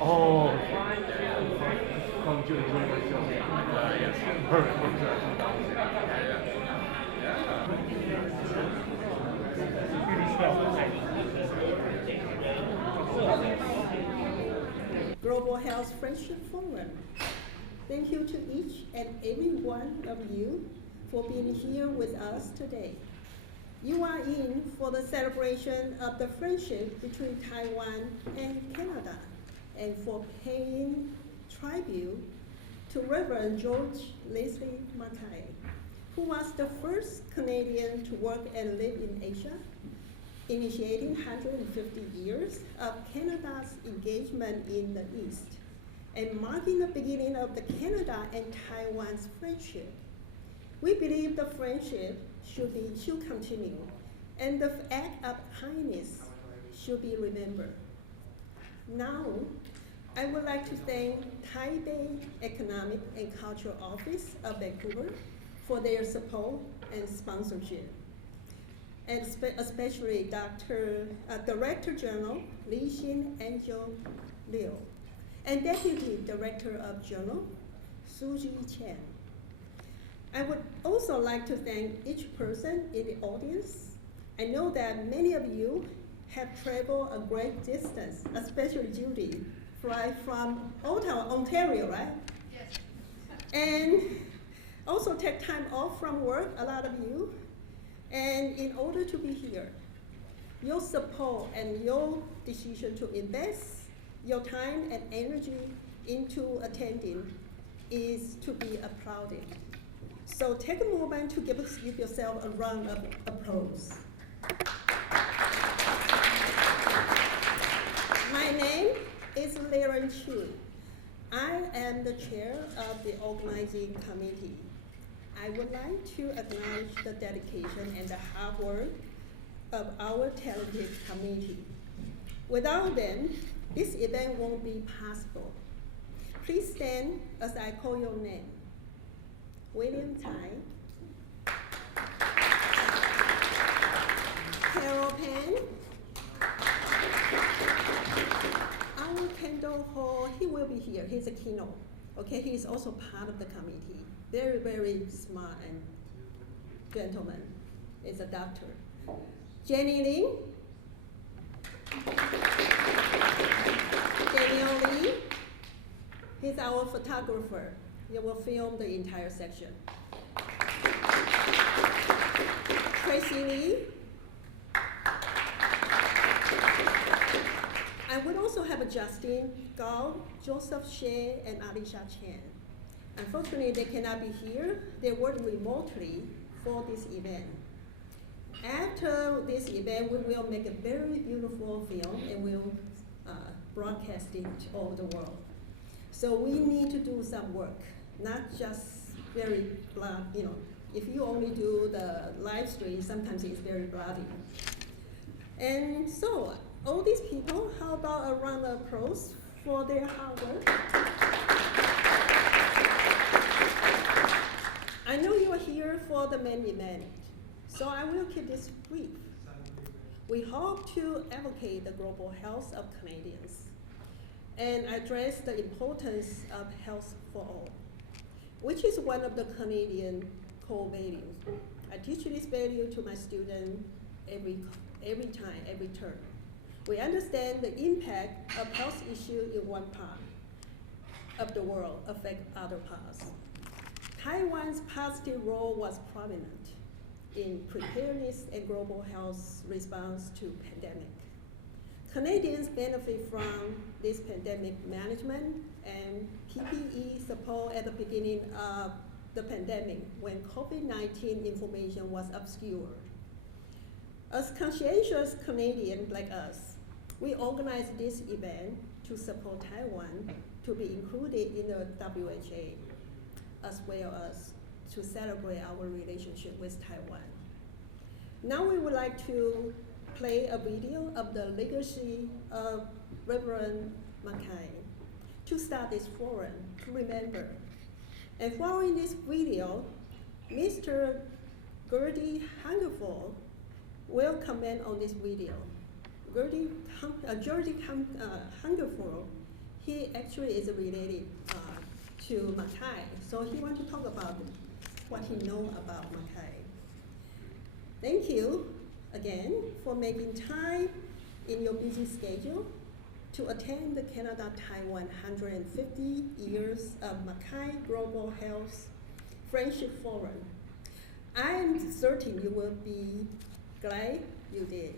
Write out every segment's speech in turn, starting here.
Oh, come to enjoy myself. Yes. Perfect. Global Health Friendship Forum. Thank you to each and every one of you for being here with us today. You are in for the celebration of the friendship between Taiwan and Canada and for paying tribute to Reverend George Leslie Mackay, who was the first Canadian to work and live in Asia, initiating 150 years of Canada's engagement in the East and marking the beginning of the Canada and Taiwan's friendship. We believe the friendship should continue, and the act of kindness should be remembered. Now, I would like to thank Taipei Economic and Cultural Office of Vancouver for their support and sponsorship, and especially Director General Li Xin Angel Liu, and Deputy Director of Journal Suji Chen. I would also like to thank each person in the audience. I know that many of you have traveled a great distance, especially Judy, fly from Ottawa, Ontario, right? Yes. And also take time off from work, a lot of you, and in order to be here. Your support and your decision to invest your time and energy into attending is to be applauded. So take a moment to give yourself a round of applause. My name is Liren Chu. I am the chair of the organizing committee. I would like to acknowledge the dedication and the hard work of our talented committee. Without them, this event won't be possible. Please stand as I call your name. William Tai, Carol Pan, our Kendall Hall, he will be here, he's a keynote. Okay, he is also part of the committee. Very, very smart and gentleman, is a doctor. Jenny Ling, Daniel Lee, he's our photographer. He will film the entire section. Tracy Lee. I would also have a Justin Gao, Joseph Shea, and Alicia Chen. Unfortunately, they cannot be here. They work remotely for this event. After this event, we will make a very beautiful film and we'll broadcast it all over the world. So we need to do some work, not just very blood, if you only do the live stream, sometimes it's very bloody. And so, all these people, how about a round of applause for their hard work? I know you are here for the main event, so I will keep this brief. We hope to advocate the global health of Canadians and address the importance of health for all, which is one of the Canadian core values. I teach this value to my students every time, every term. We understand the impact of health issues in one part of the world affect other parts. Taiwan's positive role was prominent in preparedness and global health response to pandemic. Canadians benefit from this pandemic management and PPE support at the beginning of the pandemic when COVID-19 information was obscure. As conscientious Canadians like us, we organized this event to support Taiwan to be included in the WHA, as well as to celebrate our relationship with Taiwan. Now we would like to play a video of the legacy of Reverend Mackay to start this forum, to remember. And following this video, Mr. Gertie Hungerford will comment on this video. Gertie Hungerford, he actually is related to Mackay, so he wants to talk about what he knows about Mackay. Thank you again for making time in your busy schedule to attend the Canada-Taiwan 150 Years of Mackay Global Health Friendship Forum. I am certain you will be glad you did.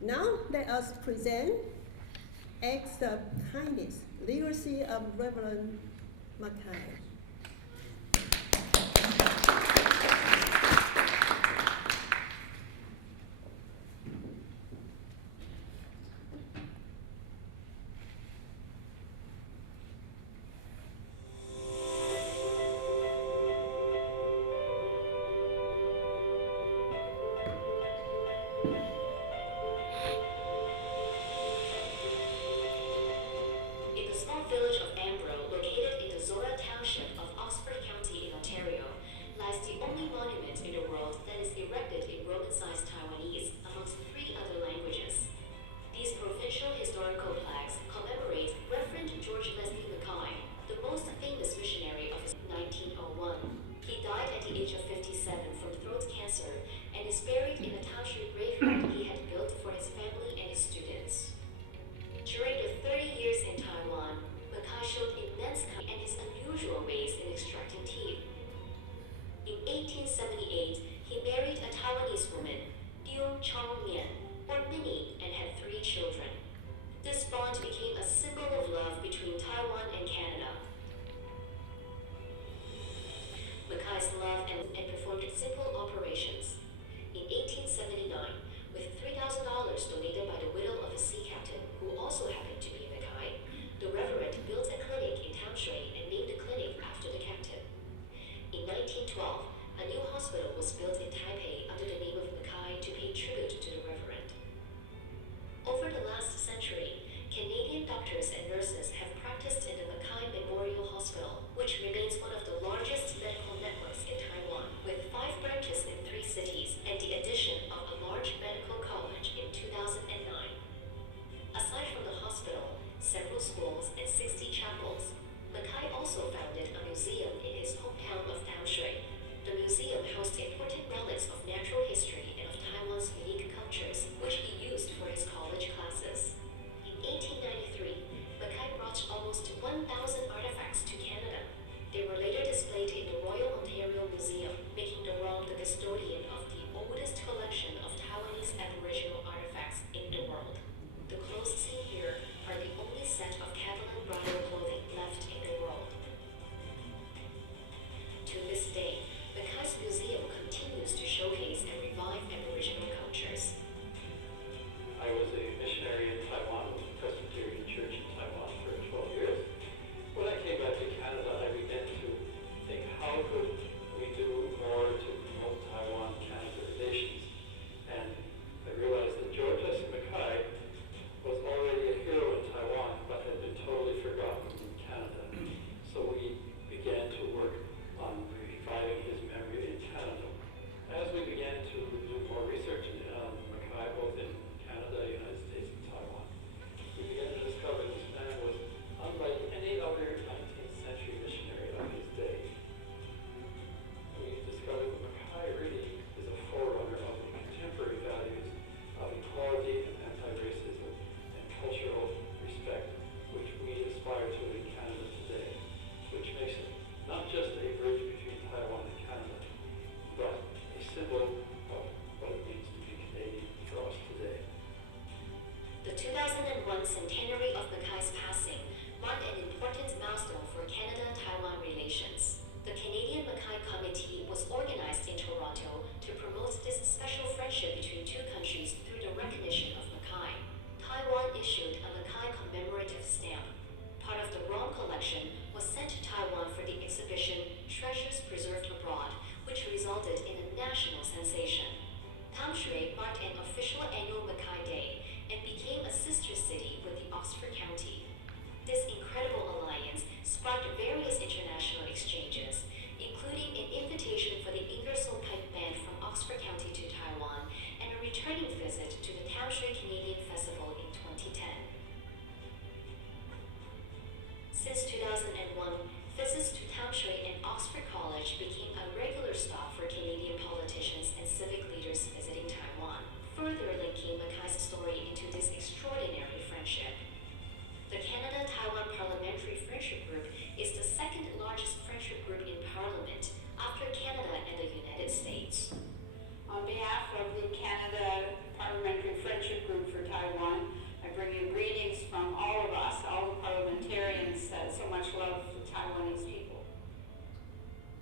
Now let us present Acts of Kindness, Legacy of Reverend Mackay. Centenary of Mackay's passing marked an important milestone for Canada-Taiwan relations. The Canadian Mackay Committee was organized in Toronto to promote this special friendship between two countries through the recognition of Mackay. Taiwan issued a Mackay commemorative stamp. Part of the ROM collection was sent to Taiwan for the exhibition Treasures Preserved Abroad, which resulted in a national sensation. Tamshui marked an official annual Mackay Day and became a sister city with the Since 2001, visits to Town Shui and Oxford College became a regular stop for Canadian politicians and civic leaders visiting Taiwan, further linking Mackay's story into this extraordinary friendship. The Canada-Taiwan Parliamentary Friendship Group is the second largest friendship group in Parliament after Canada and the United States. On behalf of the Canada Parliamentary Friendship Group for Taiwan, I bring you greetings from all of us, all the parliamentarians, so much love for Taiwanese people.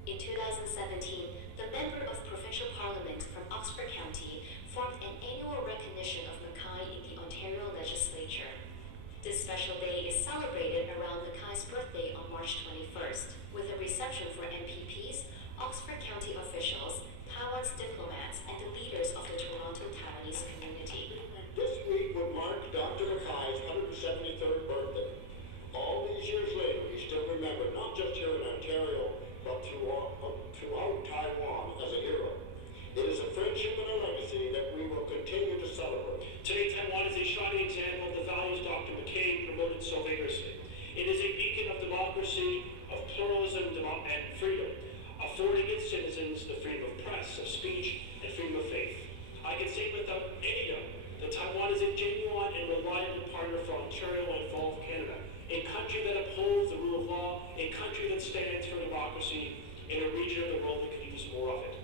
In 2017, the member of provincial parliament from Oxford County formed an annual recognition of Mackay in the Ontario legislature. This special day is celebrated around Mackay's birthday on March 21st, with a reception for MPPs, Oxford County officials, Taiwan's diplomats, and the leaders of the Toronto Taiwanese community. This week would mark Dr. Mackay's 173rd birthday. All these years later, we still remember, not just here in Ontario, but throughout Taiwan as a hero. It is a friendship and a legacy that we will continue to celebrate. Today, Taiwan is a shining example of the values Dr. Mackay promoted so vigorously. It is a beacon of democracy, of pluralism and freedom, affording its citizens the freedom of press, of speech, and freedom of faith. I can say without any doubt that Taiwan is a genuine and reliable partner for Ontario and for all of Canada, a country that upholds the rule of law, a country that stands for democracy, in a region of the world that could use more of it.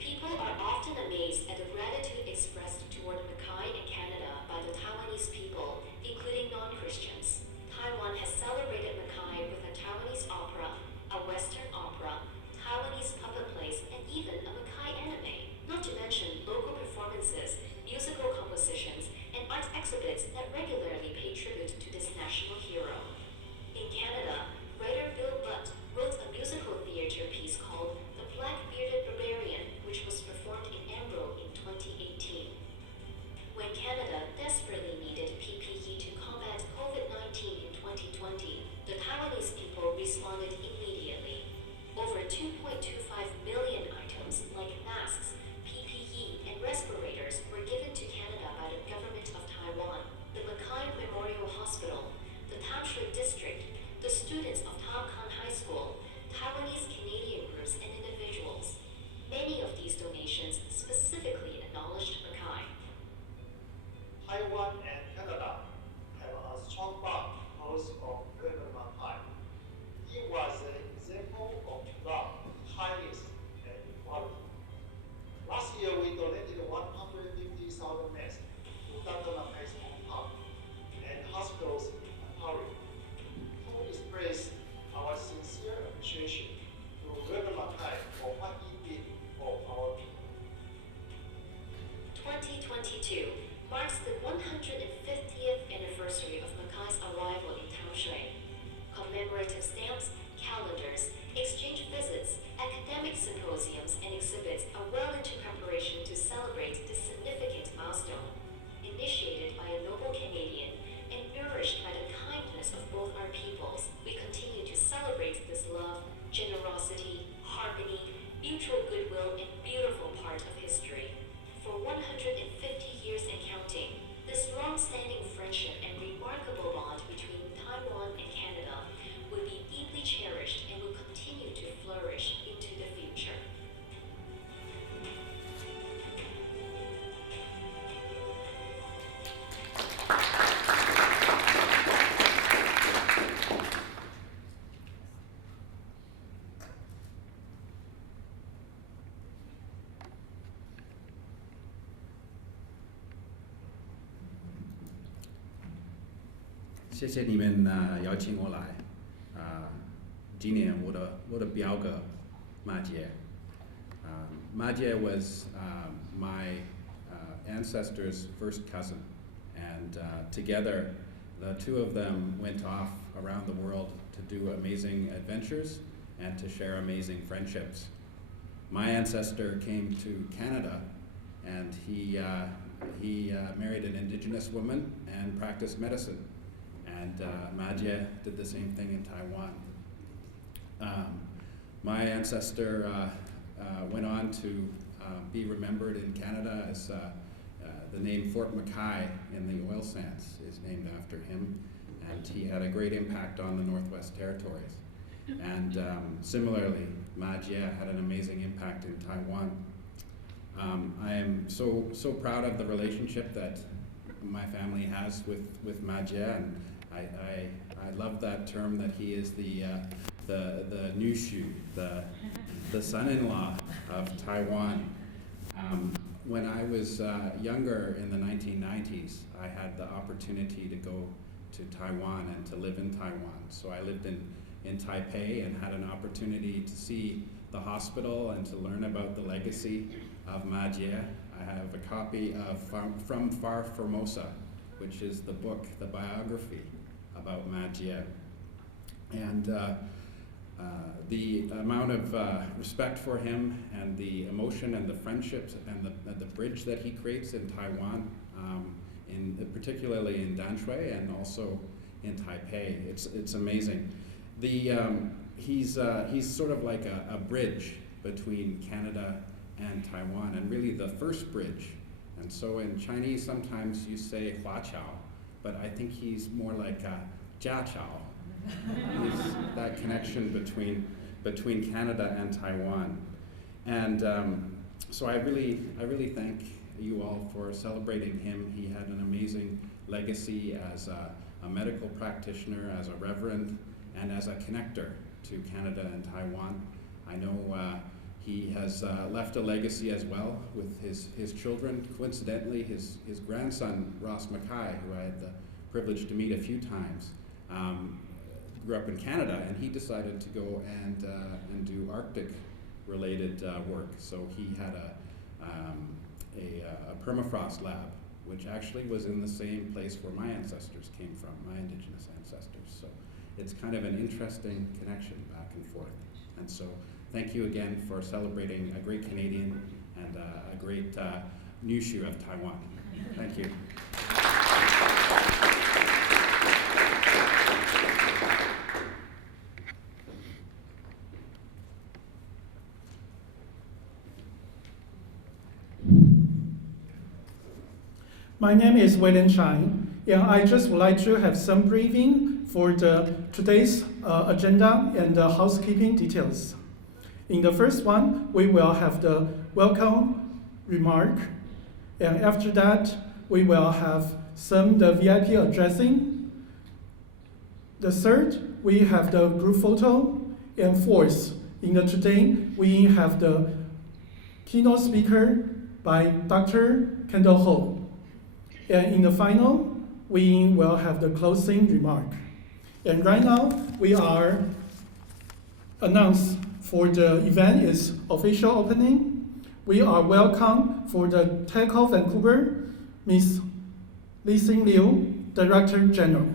People are often amazed at the gratitude expressed toward Mackay and Canada by the Taiwanese people, including non-Christians. Taiwan has celebrated Mackay with a Taiwanese opera, a Western opera, Taiwanese puppet plays, and even a Mackay anime, not to mention local performances, musical compositions, and art exhibits that regularly pay tribute to this national hero. In Canada, writer Bill Butt wrote a musical theater piece called The Black-Bearded Barbarian, which was performed in Ambro in 2018. When Canada desperately needed PPE to combat COVID-19 in 2020, the Taiwanese people responded immediately. Over 2.25 million items like masks, PPE, and respirators were given to Canada by the government of Taiwan, the Mackay Memorial Hospital, the Town Shui District, the students of Tam Kan High School, Taiwanese Canadian groups and individuals. Many of these donations specifically acknowledged Mackay. Taiwan and Canada have a strong bond because of River Mackay. He was an example of love, kindness, and equality. Last year, we donated 150,000 masks to Dr. Mackay's hometown and hospitals in Ontario to express our sincere appreciation to River Mackay for what he did for our people. 2022 marks the 150th anniversary of Mackay's arrival in Town Shui. Commemorative stamps, calendars, exchange visits, academic symposiums, and exhibits are well into preparation to celebrate this significant milestone. Initiated by a noble Canadian and nourished by the kindness of both our peoples, we continue to celebrate this love, generosity, harmony, mutual goodwill, and beautiful part of history. For 150 years and counting, this long-standing friendship and remarkable bond between Taiwan and Canada will be deeply cherished and will continue to flourish into the future.谢谢你们邀请我来。今年我的表哥马杰，Mackay was my ancestor's first cousin, and together the two of them went off around the world to do amazing adventures and to share amazing friendships. My ancestor came to Canada, and he married an Indigenous woman and practiced medicine. And Mackay did the same thing in Taiwan. My ancestor went on to be remembered in Canada as the name Fort Mackay in the oil sands is named after him. and he had a great impact on the Northwest Territories. And similarly, Ma Jie had an amazing impact in Taiwan. I am so proud of the relationship that my family has with Ma Jie, and I love that term that he is the Nushu, the son-in-law of Taiwan. When I was younger in the 1990s, I had the opportunity to go to Taiwan and to live in Taiwan. So I lived in Taipei and had an opportunity to see the hospital and to learn about the legacy of Ma Jie. I have a copy of From Far Formosa, which is the book, the biography about Ma Jie. And the amount of respect for him and the emotion and the friendships and the bridge that he creates in Taiwan, particularly in Danshui and also in Taipei, it's amazing. He's sort of like a bridge between Canada and Taiwan, and really the first bridge. And so in Chinese, sometimes you say Hua Chao, but I think he's more like Jia Chao. He's that connection between Canada and Taiwan. And so I really thank you all for celebrating him. He had an amazing legacy as a medical practitioner, as a reverend, and as a connector to Canada and Taiwan. I know he has left a legacy as well with his children. Coincidentally, his grandson, Ross Mackay, who I had the privilege to meet a few times, grew up in Canada, and he decided to go and do Arctic-related work. So he had a permafrost lab, which actually was in the same place where my ancestors came from, my indigenous ancestors. So it's kind of an interesting connection back and forth. And so thank you again for celebrating a great Canadian and a great Nushu of Taiwan. Thank you. My name is William Chai, and I just would like to have some briefing for today's agenda and the housekeeping details. In the first one, we will have the welcome remark, and after that, we will have the VIP addressing. The third, we have the group photo, and fourth, today, we have the keynote speaker by Dr. Kendall Ho. And in the final, we will have the closing remark. And right now, we are announced for the event is official opening. We are welcome for the TECO Vancouver, Ms. Li Xin Liu, Director General.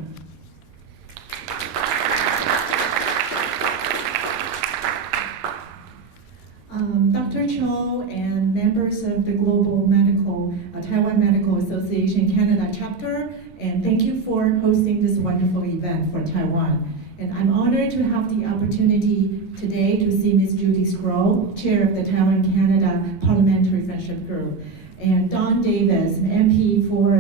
Dr. Cho and members of the Global Taiwan Medical Association Canada chapter, and thank you for hosting this wonderful event for Taiwan. And I'm honored to have the opportunity today to see Ms. Judy Scroll, Chair of the Taiwan-Canada Parliamentary Friendship Group, and Don Davis, an MP for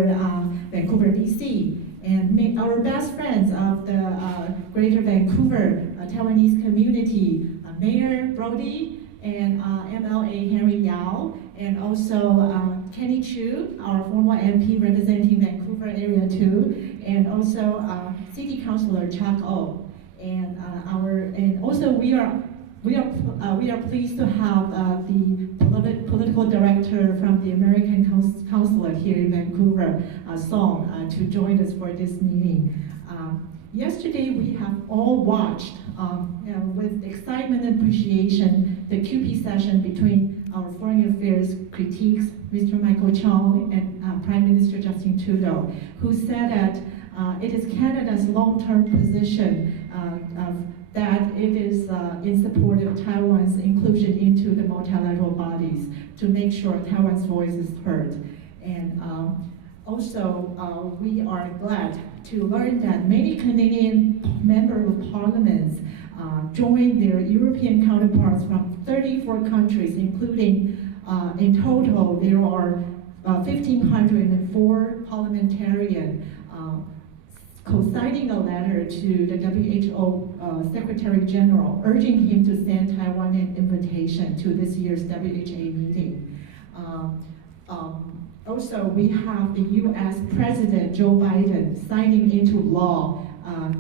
Vancouver, BC, and our best friends of the Greater Vancouver Taiwanese community, Mayor Brody, and MLA Henry Yao, and also Kenny Chu, our former MP representing Vancouver area 2, and also City Councilor Chuck O. And also we are pleased to have the political director from the American Consulate here in Vancouver, Song, to join us for this meeting. Yesterday we have all watched with excitement and appreciation the QP session between our foreign affairs critiques, Mr. Michael Chong and Prime Minister Justin Trudeau, who said that it is Canada's long-term position that it is in support of Taiwan's inclusion into the multilateral bodies to make sure Taiwan's voice is heard. And also, we are glad to learn that many Canadian members of parliaments joined their European counterparts from 34 countries, including, in total, there are 1,504 parliamentarians co-signing a letter to the WHO Secretary General, urging him to send Taiwan an invitation to this year's WHO meeting. Also, we have the U.S. President Joe Biden signing into law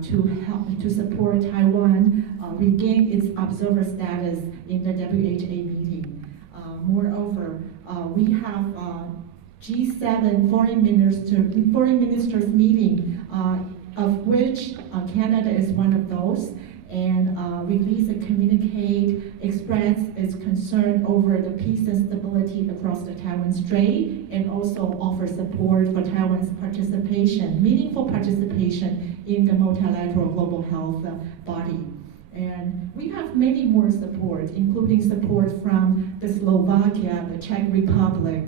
to support Taiwan regain its observer status in the WHO meeting. Moreover, we have G7 foreign ministers meeting, of which Canada is one of those, and release a communique, express its concern over the peace and stability across the Taiwan Strait, and also offer support for Taiwan's participation, meaningful participation in the multilateral global health body. And we have many more support, including support from the Slovakia, the Czech Republic,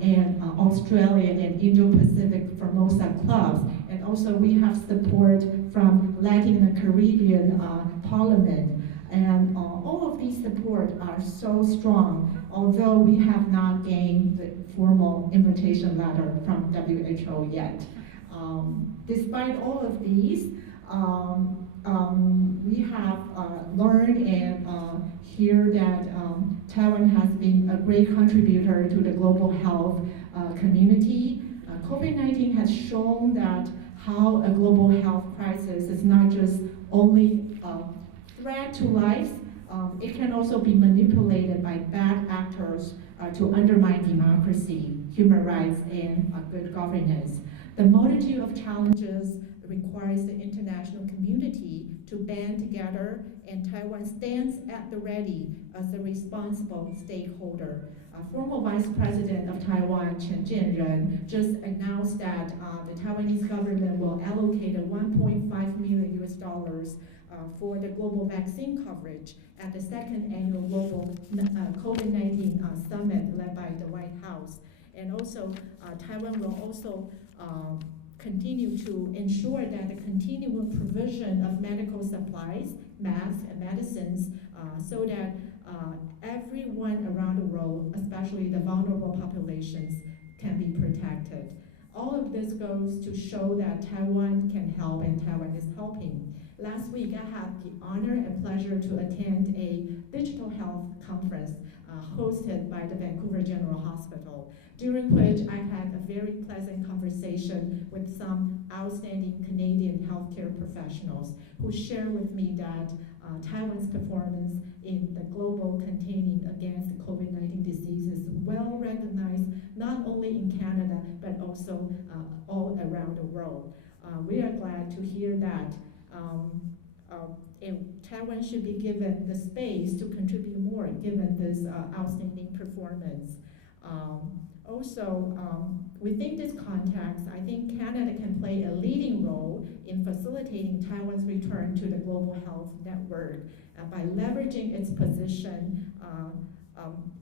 and Australia and Indo-Pacific Formosa clubs. And also we have support from Latin and Caribbean Parliament. And all of these support are so strong, although we have not gained the formal invitation letter from WHO yet. Despite all of these, we have learned and hear that Taiwan has been a great contributor to the global health community. COVID-19 has shown that how a global health crisis is not just only a threat to life, it can also be manipulated by bad actors to undermine democracy, human rights, and good governance. The multitude of challenges requires the international community to band together, and Taiwan stands at the ready as a responsible stakeholder. Former Vice President of Taiwan, Chen Jianren, just announced that the Taiwanese government will allocate $1.5 million for the global vaccine coverage at the second annual global COVID-19 summit led by the White House. And also, Taiwan will also continue to ensure that the continual provision of medical supplies, masks, and medicines, so that everyone around the world, especially the vulnerable populations, can be protected. All of this goes to show that Taiwan can help and Taiwan is helping. Last week, I had the honor and pleasure to attend a digital health conference hosted by the Vancouver General Hospital, during which I had a very pleasant conversation with some outstanding Canadian healthcare professionals who shared with me that Taiwan's performance in the global campaign against COVID-19 disease is well recognized, not only in Canada, but also all around the world. We are glad to hear that and Taiwan should be given the space to contribute more given this outstanding performance. Within this context, I think Canada can play a leading role in facilitating Taiwan's return to the global health network by leveraging its position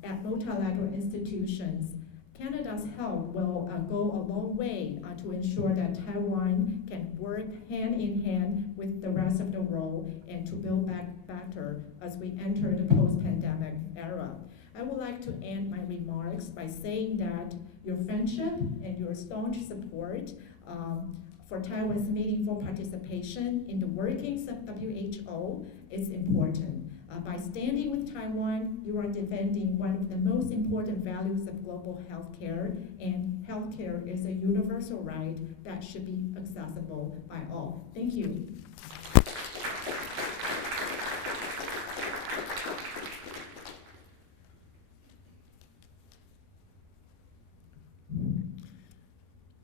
at multilateral institutions. Canada's help will go a long way to ensure that Taiwan can work hand in hand with the rest of the world and to build back better as we enter the post-pandemic era. I would like to end my remarks by saying that your friendship and your staunch support for Taiwan's meaningful participation in the workings of WHO is important. By standing with Taiwan, you are defending one of the most important values of global healthcare, and healthcare is a universal right that should be accessible by all. Thank you.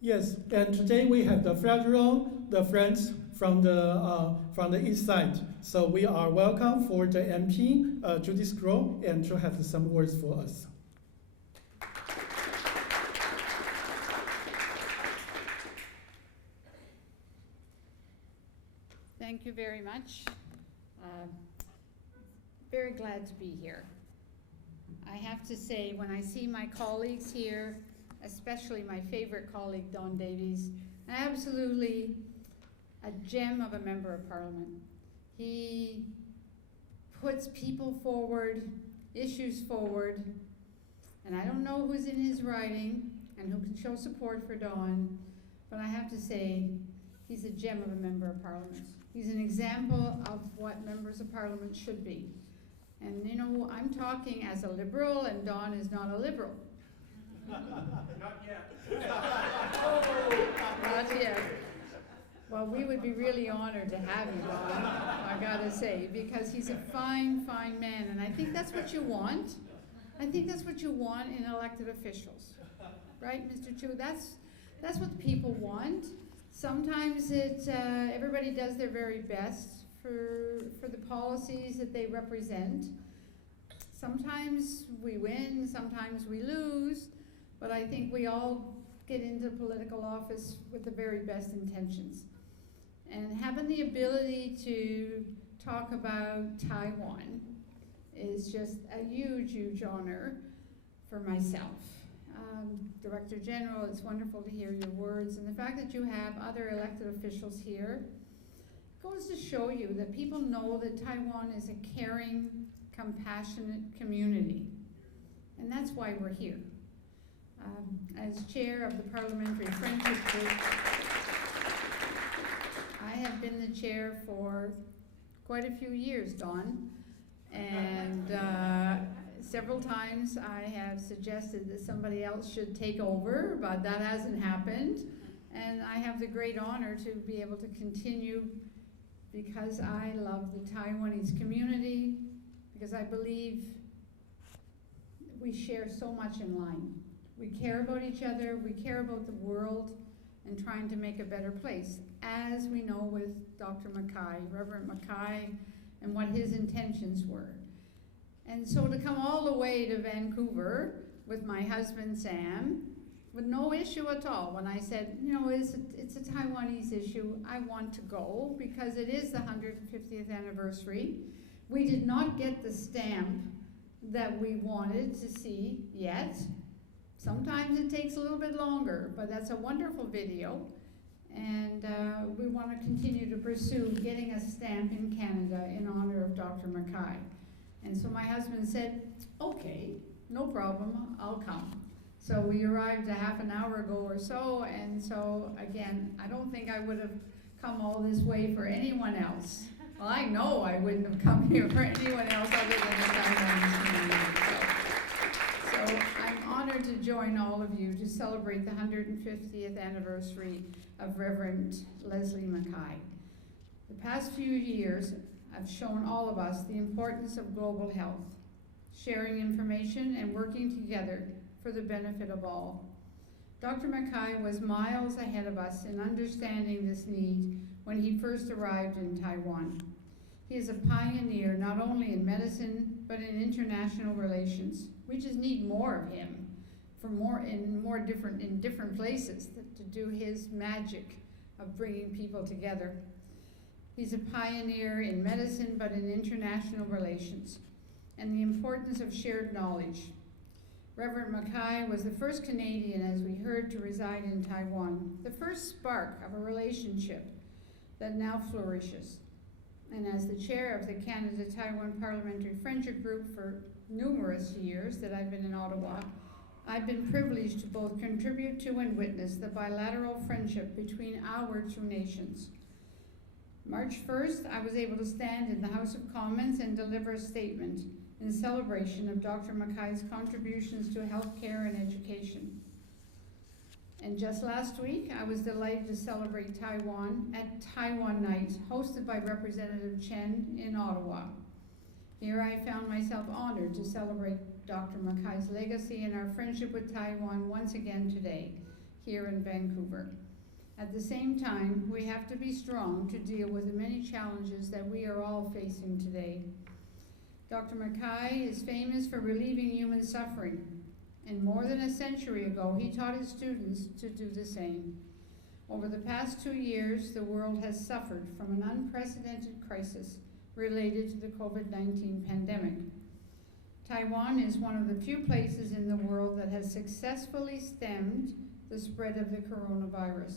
Yes, and today we have the friends from the east side. So we are welcome for the MP, Judy Scroll, and to have some words for us. Thank you very much. Very glad to be here. I have to say, when I see my colleagues here, especially my favorite colleague, Don Davies, absolutely a gem of a member of parliament. He puts people forward, issues forward, and I don't know who's in his writing and who can show support for Don, but I have to say, He's a gem of a member of parliament. He's an example of what members of parliament should be. And you know, I'm talking as a liberal, and Don is not a liberal. Not yet. Not yet. Well, we would be really honored to have you, Don, I gotta say, because he's a fine, fine man, and I think that's what you want. I think that's what you want in elected officials, right, Mr. Chu? That's what the people want. Sometimes everybody does their very best for the policies that they represent. Sometimes we win, sometimes we lose, but I think we all get into political office with the very best intentions. And having the ability to talk about Taiwan is just a huge, huge honor for myself. Director General, it's wonderful to hear your words, and the fact that you have other elected officials here goes to show you that people know that Taiwan is a caring, compassionate community, and that's why we're here. As chair of the Parliamentary Friendship Group, I have been the chair for quite a few years, Don, and several times I have suggested that somebody else should take over, but that hasn't happened, and I have the great honor to be able to continue because I love the Taiwanese community, because I believe we share so much in line. We care about each other, we care about the world, and trying to make a better place, as we know with Dr. Mackay, Reverend Mackay, and what his intentions were. And so to come all the way to Vancouver with my husband Sam, with no issue at all, when I said, you know, it's a Taiwanese issue, I want to go because it is the 150th anniversary. We did not get the stamp that we wanted to see yet. Sometimes it takes a little bit longer, but that's a wonderful video. And we want to continue to pursue getting a stamp in Canada in honor of Dr. Mackay. And so my husband said, okay, no problem, I'll come. So we arrived a half an hour ago or so, and so again, I don't think I would have come all this way for anyone else. Well, I know I wouldn't have come here for anyone else other than the Taiwanese community. So I'm honored to join all of you to celebrate the 150th anniversary of Reverend Leslie Mackay. The past few years have shown all of us the importance of global health, sharing information and working together for the benefit of all. Dr. Mackay was miles ahead of us in understanding this need when he first arrived in Taiwan. He is a pioneer not only in medicine, but in international relations. We just need more of him in different places to do his magic of bringing people together. He's a pioneer in medicine, but in international relations, and the importance of shared knowledge. Reverend Mackay was the first Canadian, as we heard, to reside in Taiwan, the first spark of a relationship that now flourishes. And as the chair of the Canada-Taiwan Parliamentary Friendship Group for numerous years that I've been in Ottawa, I've been privileged to both contribute to and witness the bilateral friendship between our two nations. March 1st, I was able to stand in the House of Commons and deliver a statement in celebration of Dr. Mackay's contributions to healthcare and education. And just last week, I was delighted to celebrate Taiwan at Taiwan Night, hosted by Representative Chen in Ottawa. Here I found myself honored to celebrate Dr. Mackay's legacy and our friendship with Taiwan once again today, here in Vancouver. At the same time, we have to be strong to deal with the many challenges that we are all facing today. Dr. Mackay is famous for relieving human suffering, and more than a century ago, he taught his students to do the same. Over the past 2 years, the world has suffered from an unprecedented crisis related to the COVID-19 pandemic. Taiwan is one of the few places in the world that has successfully stemmed the spread of the coronavirus.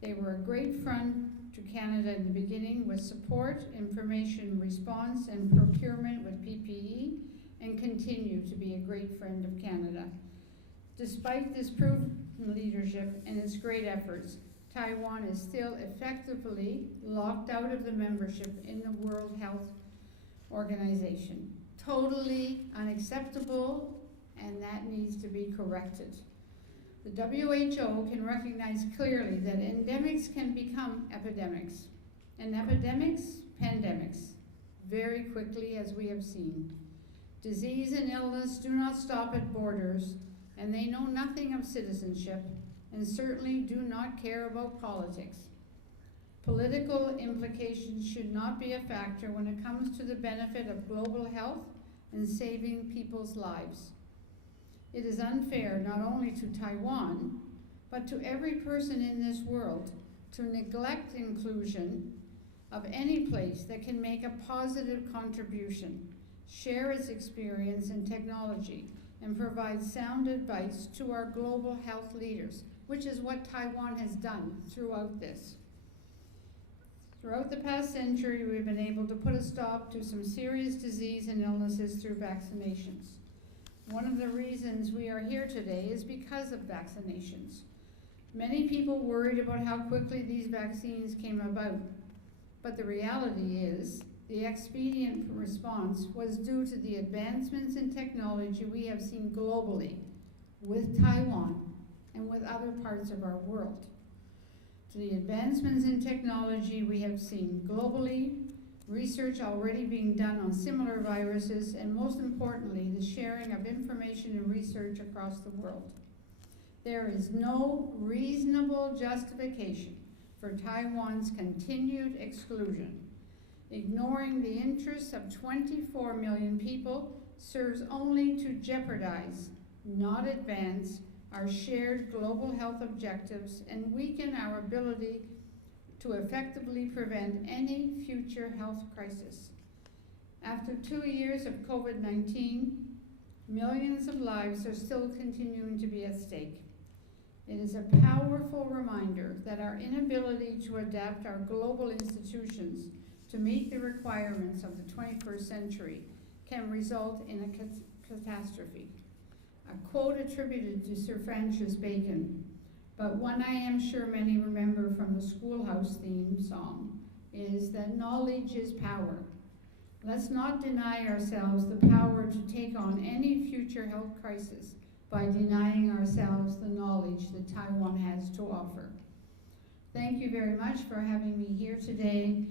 They were a great friend to Canada in the beginning with support, information response, and procurement with PPE, and continue to be a great friend of Canada. Despite this proven leadership and its great efforts, Taiwan is still effectively locked out of the membership in the World Health Organization. Totally unacceptable, and that needs to be corrected. The WHO can recognize clearly that endemics can become epidemics, and epidemics, pandemics, very quickly, as we have seen. Disease and illness do not stop at borders, and they know nothing of citizenship, and certainly do not care about politics. Political implications should not be a factor when it comes to the benefit of global health and saving people's lives. It is unfair not only to Taiwan, but to every person in this world to neglect inclusion of any place that can make a positive contribution, share its experience and technology, and provide sound advice to our global health leaders, which is what Taiwan has done throughout this. Throughout the past century, we've been able to put a stop to some serious disease and illnesses through vaccinations. One of the reasons we are here today is because of vaccinations. Many people worried about how quickly these vaccines came about, but the reality is the expedient response was due to the advancements in technology we have seen globally with Taiwan and with other parts of our world. To the advancements in technology we have seen globally, research already being done on similar viruses, and most importantly, the sharing of information and research across the world. There is no reasonable justification for Taiwan's continued exclusion. Ignoring the interests of 24 million people serves only to jeopardize, not advance, our shared global health objectives and weaken our ability to effectively prevent any future health crisis. After 2 years of COVID-19, millions of lives are still continuing to be at stake. It is a powerful reminder that our inability to adapt our global institutions to meet the requirements of the 21st century can result in a catastrophe. A quote attributed to Sir Francis Bacon, but one I am sure many remember from the Schoolhouse theme song, is that knowledge is power. Let's not deny ourselves the power to take on any future health crisis by denying ourselves the knowledge that Taiwan has to offer. Thank you very much for having me here today.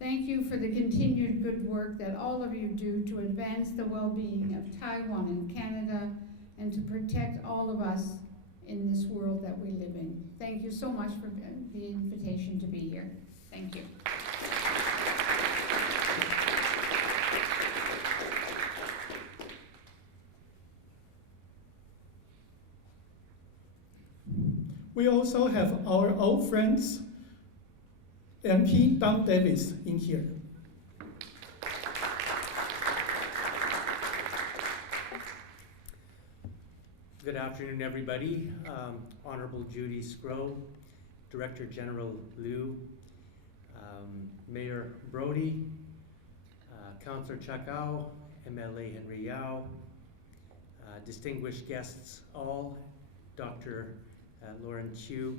Thank you for the continued good work that all of you do to advance the well-being of Taiwan and Canada and to protect all of us in this world that we live in. Thank you so much for the invitation to be here. Thank you. We also have our old friends, MP Don Davis, in here. Good afternoon, everybody. Honorable Judy Scrow, Director General Liu, Mayor Brody, Councillor Chakao, MLA Henry Yao, distinguished guests all, Dr. Lauren Chiu.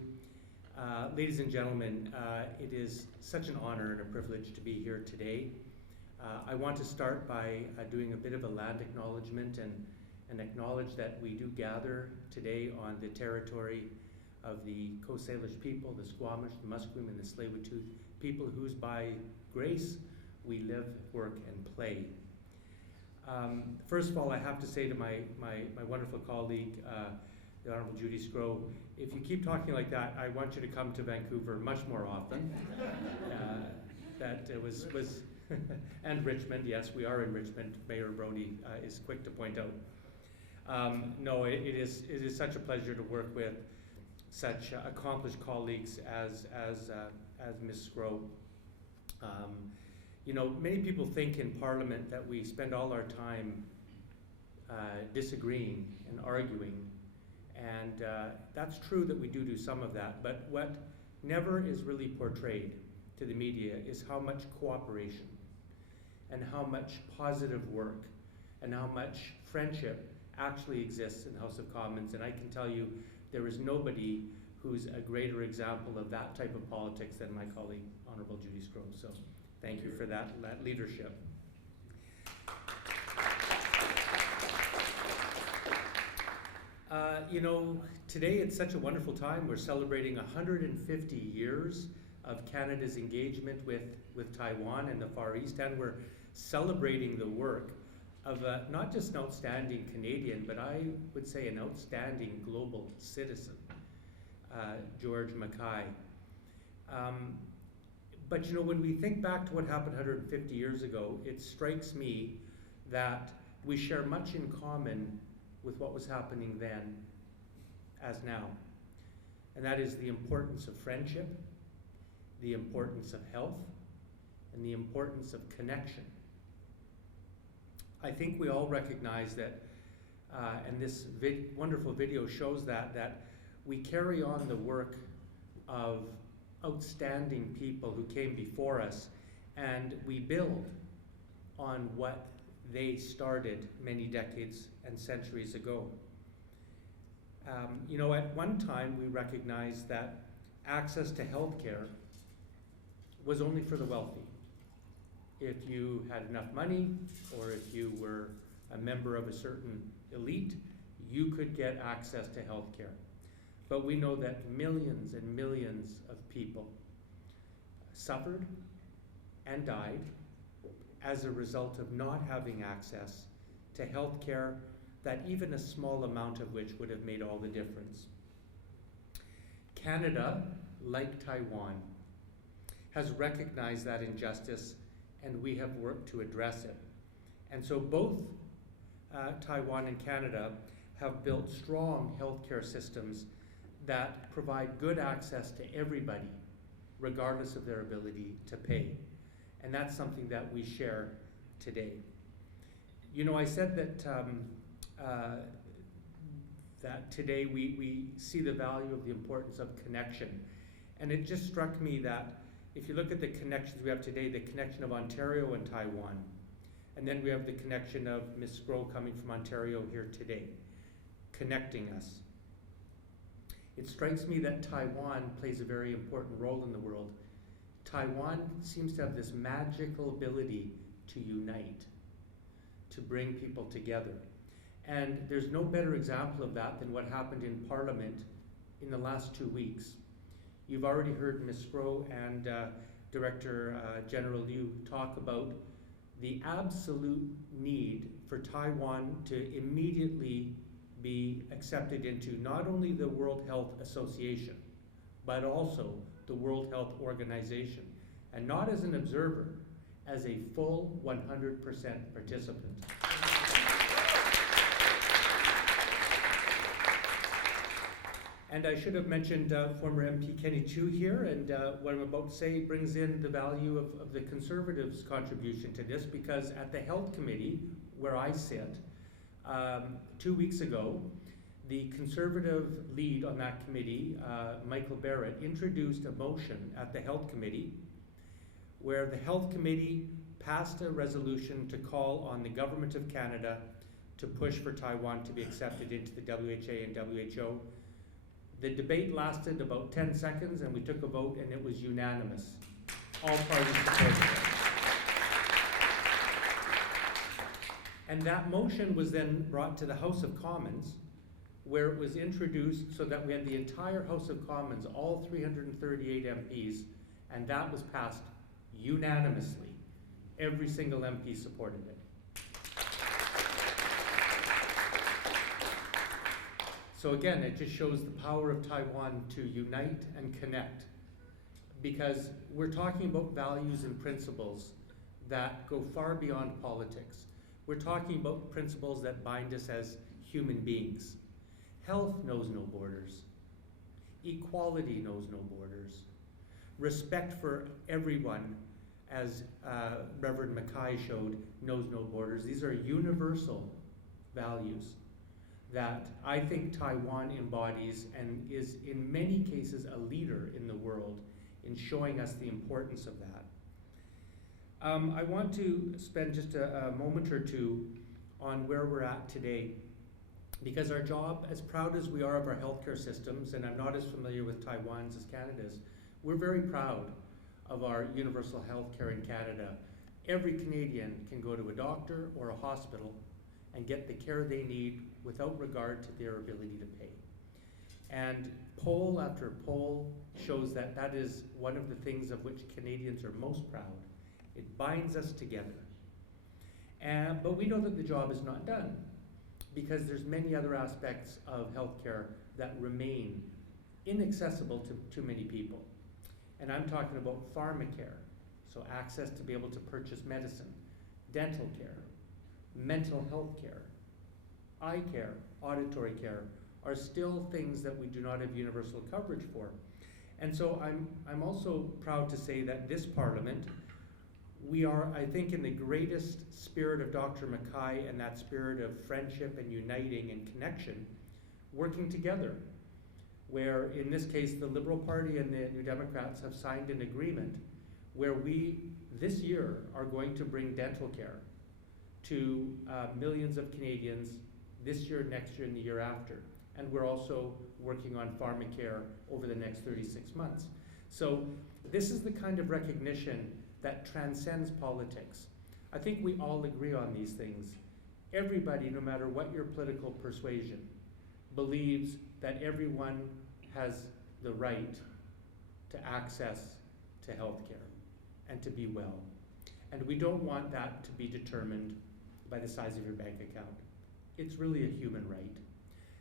Ladies and gentlemen, it is such an honor and a privilege to be here today. I want to start by doing a bit of a land acknowledgement and acknowledge that we do gather today on the territory of the Coast Salish people, the Squamish, the Musqueam, and the Tsleil-Waututh people whose by grace we live, work, and play. First of all, I have to say to my wonderful colleague, the Honorable Judy Scrow, if you keep talking like that, I want you to come to Vancouver much more often. And Richmond, yes, we are in Richmond. Mayor Brody is quick to point out. No, it is such a pleasure to work with such accomplished colleagues as Ms. Scrow. You know, many people think in Parliament that we spend all our time disagreeing and arguing, and that's true that we do some of that, but what never is really portrayed to the media is how much cooperation and how much positive work and how much friendship actually exists in the House of Commons. And I can tell you there is nobody who's a greater example of that type of politics than my colleague, Honorable Judy Scroggs. So thank you for that leadership. You know, today it's such a wonderful time. We're celebrating 150 years of Canada's engagement with Taiwan and the Far East, and we're celebrating the work of not just an outstanding Canadian, but I would say an outstanding global citizen, George Mackay. But you know, when we think back to what happened 150 years ago, it strikes me that we share much in common with what was happening then as now. And that is the importance of friendship, the importance of health, and the importance of connection. I think we all recognize that, and this wonderful video shows that we carry on the work of outstanding people who came before us, and we build on what they started many decades and centuries ago. You know, at one time we recognized that access to healthcare was only for the wealthy. If you had enough money, or if you were a member of a certain elite, you could get access to healthcare. But we know that millions and millions of people suffered and died as a result of not having access to healthcare, that even a small amount of which would have made all the difference. Canada, like Taiwan, has recognized that injustice, and we have worked to address it. And so both Taiwan and Canada have built strong healthcare systems that provide good access to everybody, regardless of their ability to pay. And that's something that we share today. You know, I said that that today we see the value of the importance of connection. And it just struck me that if you look at the connections we have today, the connection of Ontario and Taiwan, and then we have the connection of Ms. Scroggs coming from Ontario here today, connecting us. It strikes me that Taiwan plays a very important role in the world. Taiwan seems to have this magical ability to unite, to bring people together. And there's no better example of that than what happened in Parliament in the last 2 weeks. You've already heard Ms. Scroggs and Director General Liu talk about the absolute need for Taiwan to immediately be accepted into not only the World Health Association, but also the World Health Organization, and not as an observer, as a full 100% participant. And I should have mentioned former MP Kenny Chu here, and what I'm about to say brings in the value of the Conservatives' contribution to this, because at the Health Committee, where I sit, 2 weeks ago, the Conservative lead on that committee, Michael Barrett, introduced a motion at the Health Committee where the Health Committee passed a resolution to call on the Government of Canada to push for Taiwan to be accepted into the WHA and WHO. The debate lasted about 10 seconds, and we took a vote, and it was unanimous. All parties supported it. And that motion was then brought to the House of Commons, where it was introduced so that we had the entire House of Commons, all 338 MPs, and that was passed unanimously. Every single MP supported it. So again, it just shows the power of Taiwan to unite and connect, because we're talking about values and principles that go far beyond politics. We're talking about principles that bind us as human beings. Health knows no borders. Equality knows no borders. Respect for everyone, as Reverend Mackay showed, knows no borders. These are universal values that I think Taiwan embodies and is in many cases a leader in the world in showing us the importance of that. I want to spend just a moment or two on where we're at today. Because our job, as proud as we are of our healthcare systems, and I'm not as familiar with Taiwan's as Canada's, we're very proud of our universal healthcare in Canada. Every Canadian can go to a doctor or a hospital and get the care they need without regard to their ability to pay. And poll after poll shows that that is one of the things of which Canadians are most proud. It binds us together. But we know that the job is not done, because there's many other aspects of healthcare that remain inaccessible to too many people. And I'm talking about pharmacare, so access to be able to purchase medicine, dental care, mental health care, eye care, auditory care, are still things that we do not have universal coverage for. And so I'm also proud to say that this Parliament, we are, I think, in the greatest spirit of Dr. Mackay and that spirit of friendship and uniting and connection, working together, where in this case the Liberal Party and the New Democrats have signed an agreement where we, this year, are going to bring dental care to millions of Canadians this year, next year, and the year after. And we're also working on pharmacare over the next 36 months. So this is the kind of recognition that transcends politics. I think we all agree on these things. Everybody, no matter what your political persuasion, believes that everyone has the right to access to health care and to be well. And we don't want that to be determined by the size of your bank account. It's really a human right.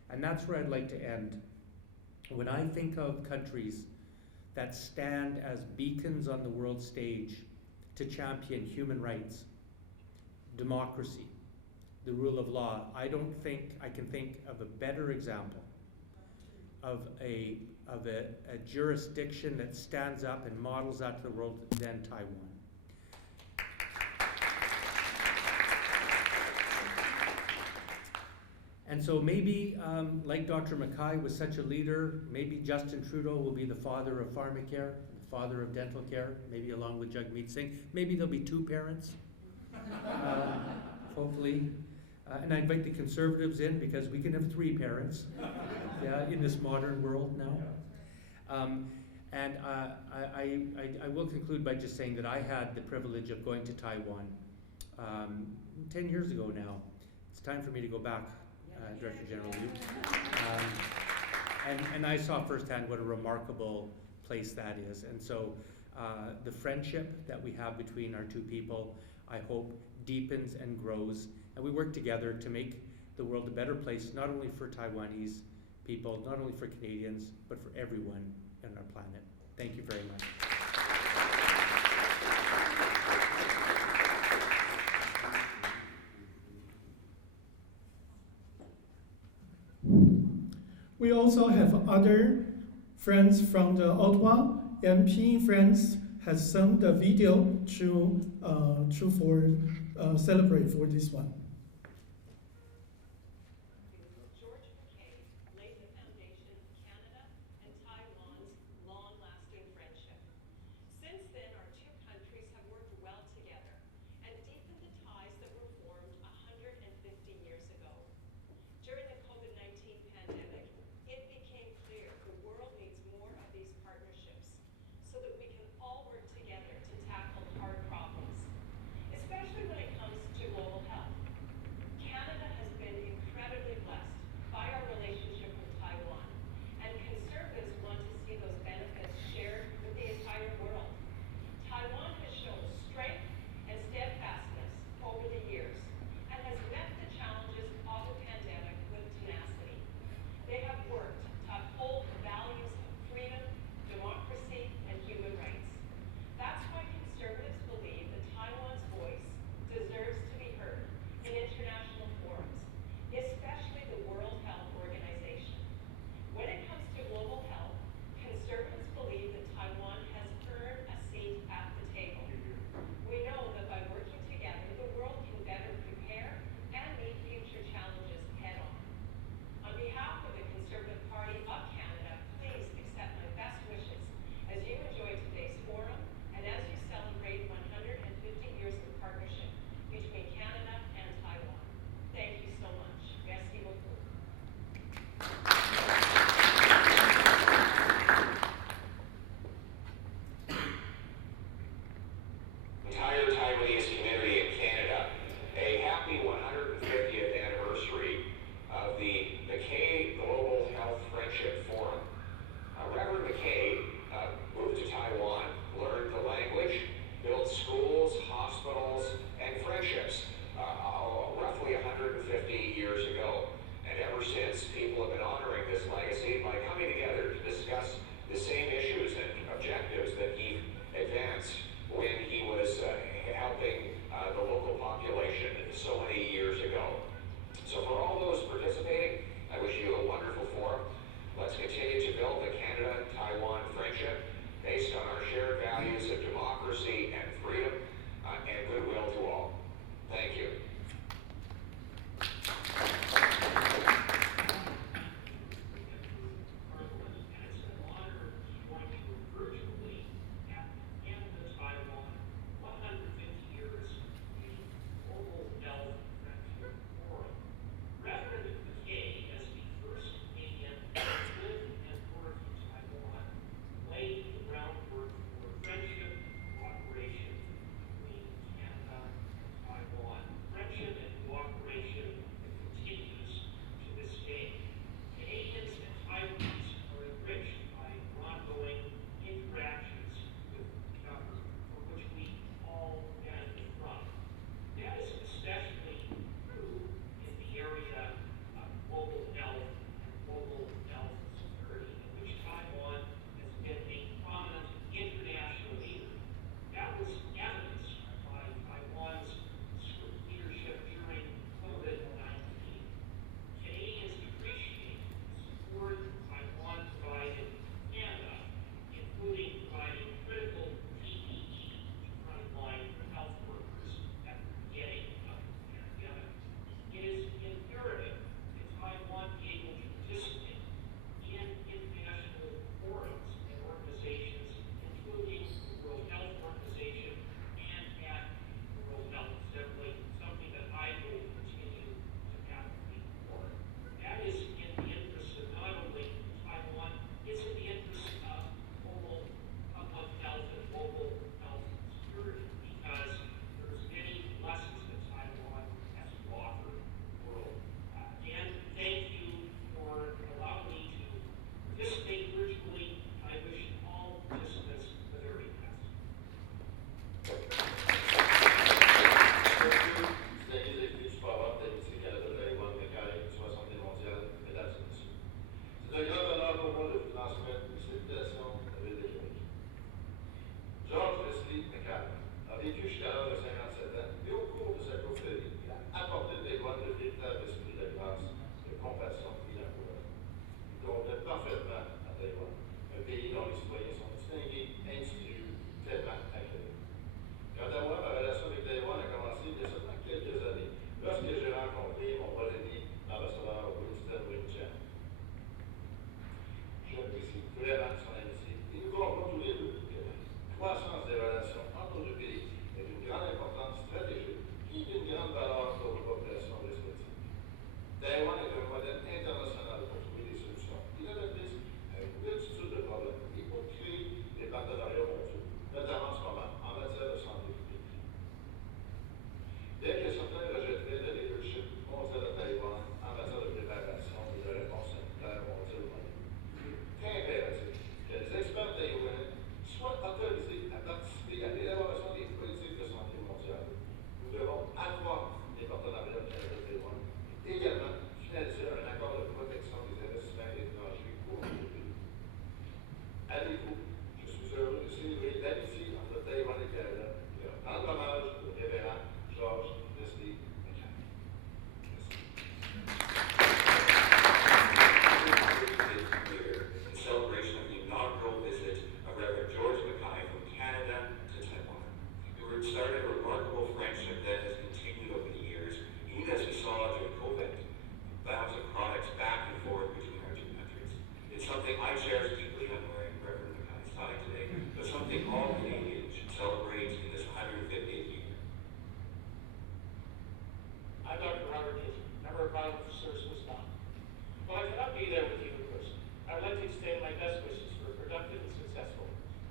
And that's where I'd like to end. When I think of countries that stand as beacons on the world stage to champion human rights, democracy, the rule of law, I don't think I can think of a better example of a jurisdiction that stands up and models that to the world than Taiwan. And so maybe, like Dr. Mackay was such a leader, maybe Justin Trudeau will be the father of pharmacare, the father of dental care, maybe along with Jagmeet Singh. Maybe there'll be two parents, hopefully. And I invite the Conservatives in, because we can have three parents, yeah, in this modern world now. And I will conclude by just saying that I had the privilege of going to Taiwan 10 years ago now. It's time for me to go back. Director General Liu. And I saw firsthand what a remarkable place that is. And so the friendship that we have between our two people, I hope, deepens and grows. And we work together to make the world a better place, not only for Taiwanese people, not only for Canadians, but for everyone on our planet. Thank you very much. We also have other friends from the Ottawa, and PE Friends has sent the video to celebrate for this one. George Mackay laid the foundation of Canada and Taiwan's long-lasting friendship. Since then, our two countries have worked well together and deepened the ties that were formed 150 years ago. During the COVID-19 pandemic, it became clear the world needs more of these partnerships so that we can all work together to tackle hard problems, especially when it comes to global health. entire Taiwanese community in Canada a happy 150th anniversary of the Mackay Global Health Friendship Forum. Reverend Mackay moved to Taiwan, learned the language, built schools, hospitals, and friendships roughly 150 years ago. And ever since, people have been honoring this legacy by coming together to discuss the same issues and objectives that he advanced when he was helping the local population so many years ago. So for all those participating, I wish you a wonderful forum. Let's continue to build the Canada-Taiwan friendship based on our shared values of democracy and freedom and goodwill to all. Thank you.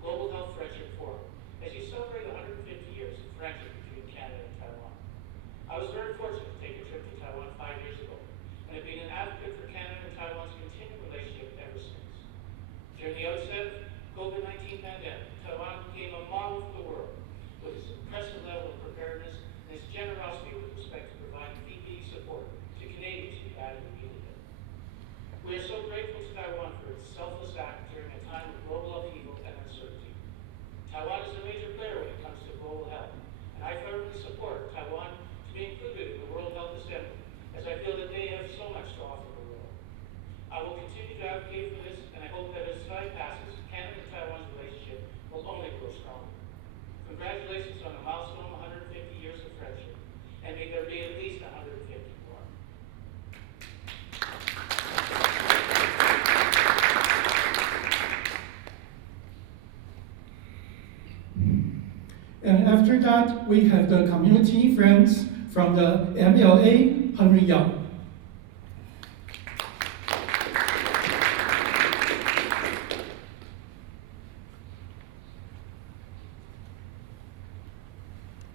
Global Health Friendship Forum as you celebrate 150 years of support Taiwan to be included in the World Health Assembly, as I feel that they have so much to offer the world. I will continue to advocate for this, and I hope that as time passes, Canada and Taiwan's relationship will only grow stronger. Congratulations on a milestone 150 years of friendship, and may there be at least 150 more. And after that, we have the community friends from the MLA, Henry Yao.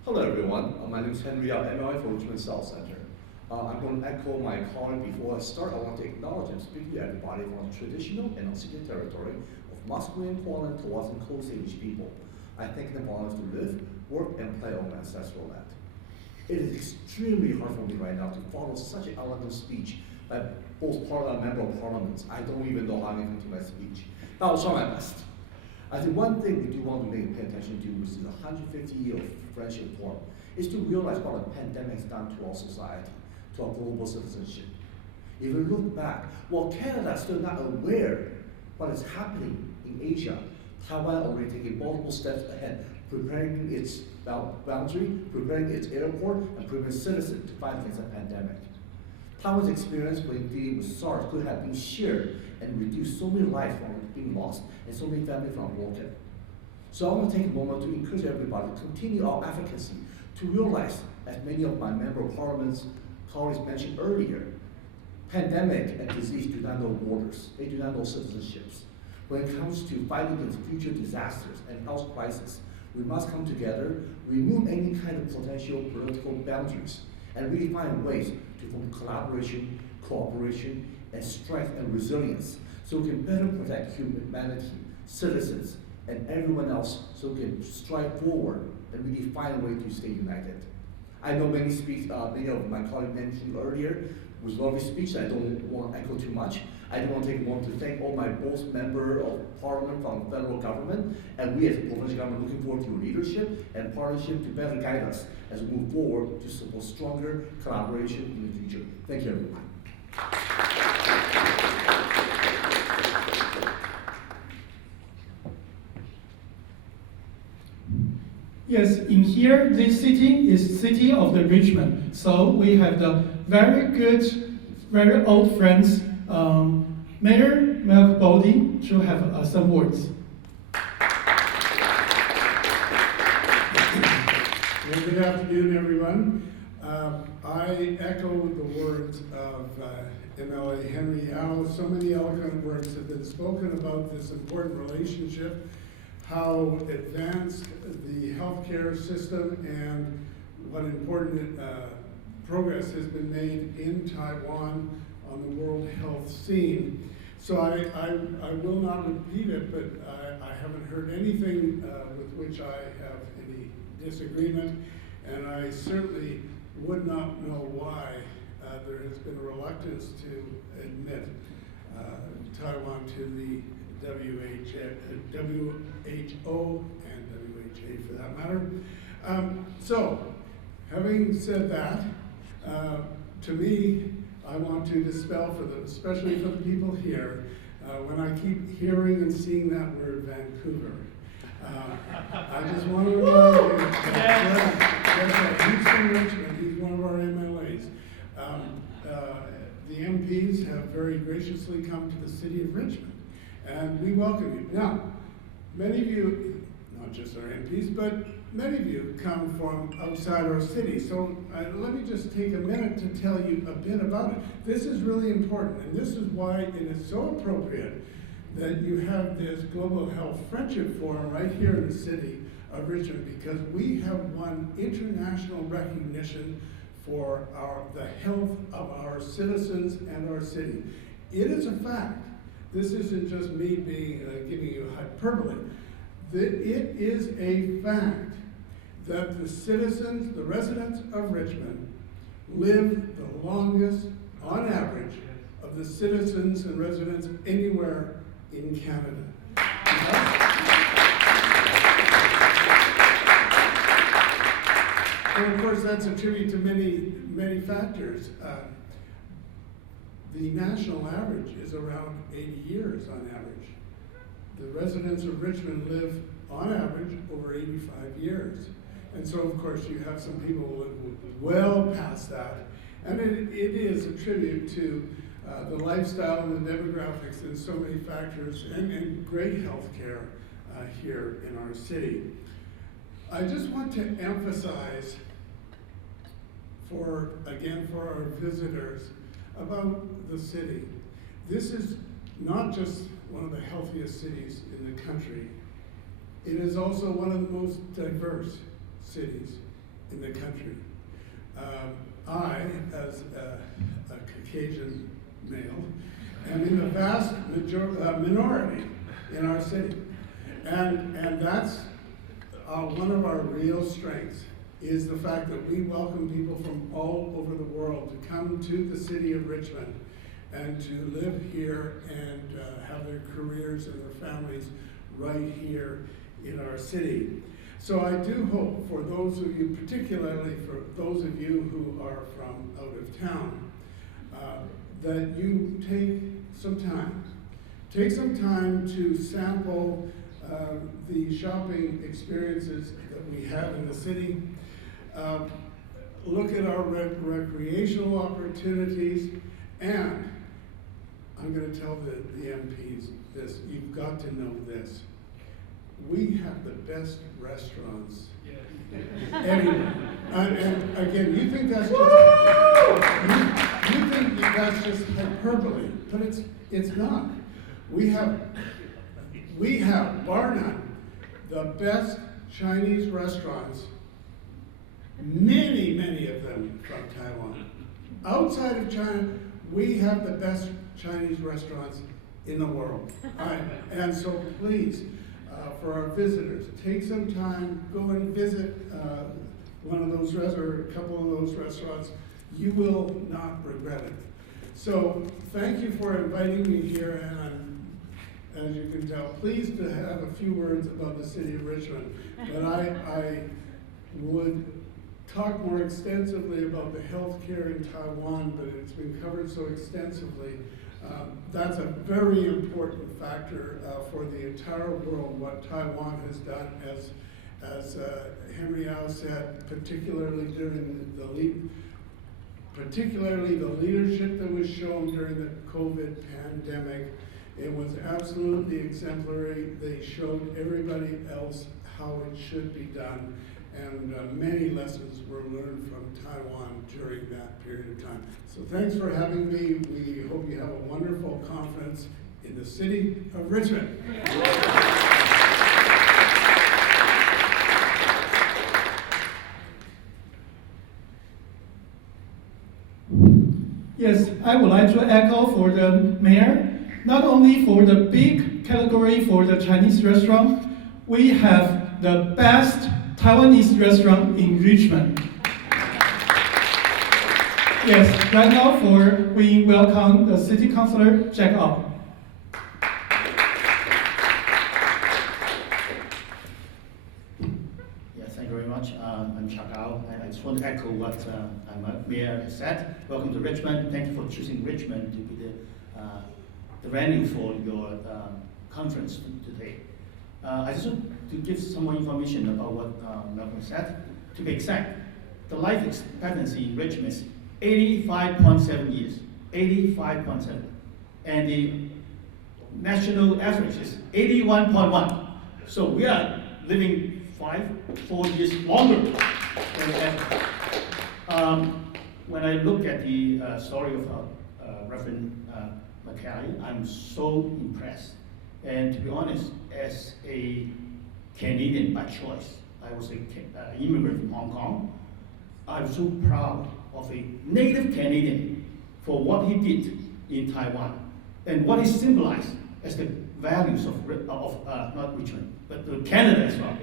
Hello everyone, my name is Henry Yao, MLA for Richmond South Center. I'm going to echo my colleague before I start. I want to acknowledge and speak to everybody from the traditional and unceded territory of Musqueam, Poland, Tawas, and Coast Salish people. I thank them for honors to live, work, and play on my ancestral land. It is extremely hard for me right now to follow such an elegant speech by both member of parliaments. I don't even know how I'm going to my speech. But I'll try my best. I think one thing we do want to pay attention to, which is the 150-year of Friendship Forum, is to realize what the pandemic has done to our society, to our global citizenship. If we look back, while Canada is still not aware what is happening in Asia, Taiwan already taking multiple steps ahead, preparing its boundary, preparing its airport, and preparing citizens to fight against the pandemic. Taiwan's experience when dealing with SARS could have been shared and reduced so many lives from being lost and so many families from broken. So I want to take a moment to encourage everybody to continue our advocacy, to realize, as many of my member of parliament's colleagues mentioned earlier, pandemic and disease do not know borders, they do not know citizenships. When it comes to fighting against future disasters and health crises, we must come together, remove any kind of potential political boundaries, and really find ways to form collaboration, cooperation, and strength and resilience so we can better protect humanity, citizens, and everyone else so we can strive forward and really find a way to stay united. I know many of my colleagues mentioned earlier was lovely speech that I don't want to echo too much. I do want to take a moment to thank all my both members of parliament from the federal government, and we as a provincial government looking forward to your leadership and partnership to better guide us as we move forward to support stronger collaboration in the future. Thank you, everyone. Yes, in here, this city is city of the Richmond. So we have the very good, very old friends, Mayor Malcolm Bodie, to have some words. Well, good afternoon, everyone. I echo the words of MLA Henry Yao. So many eloquent words have been spoken about this important relationship, how advanced the healthcare system and what important progress has been made in Taiwan on the world health scene. So I will not repeat it, but I haven't heard anything with which I have any disagreement, and I certainly would not know why there has been a reluctance to admit Taiwan to the WHO and WHA for that matter. So, having said that, to me, I want to dispel for them, especially for the people here, when I keep hearing and seeing that word Vancouver. I just want to remind you that he's from Richmond, he's one of our MLAs. The MPs have very graciously come to the city of Richmond, and we welcome you. Now, many of you, not just our MPs, but many of you come from outside our city. So let me just take a minute to tell you a bit about it. This is really important, and this is why it is so appropriate that you have this Global Health Friendship Forum right here in the city of Richmond, because we have won international recognition for the health of our citizens and our city. It is a fact. This isn't just me giving you hyperbole. It is a fact that the citizens, the residents of Richmond, live the longest, on average, of the citizens and residents anywhere in Canada. And of course, that's a tribute to many factors. The national average is around 80 years on average. The residents of Richmond live, on average, over 85 years. And so, of course, you have some people who live well past that. And it is a tribute to the lifestyle and the demographics and so many factors and great health care here in our city. I just want to emphasize for our visitors about the city. This is not just one of the healthiest cities in the country. It is also one of the most diverse cities in the country. I, as a Caucasian male, am in the vast minority in our city. And that's one of our real strengths, is the fact that we welcome people from all over the world to come to the city of Richmond and to live here and have their careers and their families right here in our city. So I do hope for those of you, particularly for those of you who are from out of town, that you take some time. Take some time to sample the shopping experiences that we have in the city. Look at our recreational opportunities, and I'm going to tell the MPs this, you've got to know this. We have the best restaurants anywhere. And again, you think that's just, you think that's just hyperbole, but it's not. We have, bar none, the best Chinese restaurants, many of them from Taiwan. Outside of China, we have the best Chinese restaurants in the world. And so please, for our visitors, take some time, go and visit one of those or a couple of those restaurants. You will not regret it. So thank you for inviting me here, and I'm, as you can tell, pleased to have a few words about the city of Richmond. But I would talk more extensively about the healthcare in Taiwan, but it's been covered so extensively. That's a very important factor for the entire world, what Taiwan has done, as Henry Au said, particularly the leadership that was shown during the COVID pandemic. It was absolutely exemplary. They showed everybody else how it should be done. And many lessons were learned from Taiwan during that period of time. So thanks for having me. We hope you have a wonderful conference in the city of Richmond. Yes, I would like to echo for the mayor, not only for the big category for the Chinese restaurant, we have the best Taiwanese restaurant in Richmond. Yes, right now we welcome the city councilor, Jack Au. Yeah, thank you very much. I'm Chuck Au. I just want to echo what Mayor said. Welcome to Richmond. Thank you for choosing Richmond to be the venue for your conference today. I just want to give some more information about what Malcolm said. To be exact, the life expectancy in Richmond is 85.7 years, 85.7. And the national average is 81.1. So we are living 4 years longer than the average. When I look at the story of Reverend Mackay, I'm so impressed. And to be honest, as a Canadian by choice, I was an immigrant from Hong Kong. I'm so proud of a native Canadian for what he did in Taiwan and what he symbolized as the values of not Richmond, but Canada as well.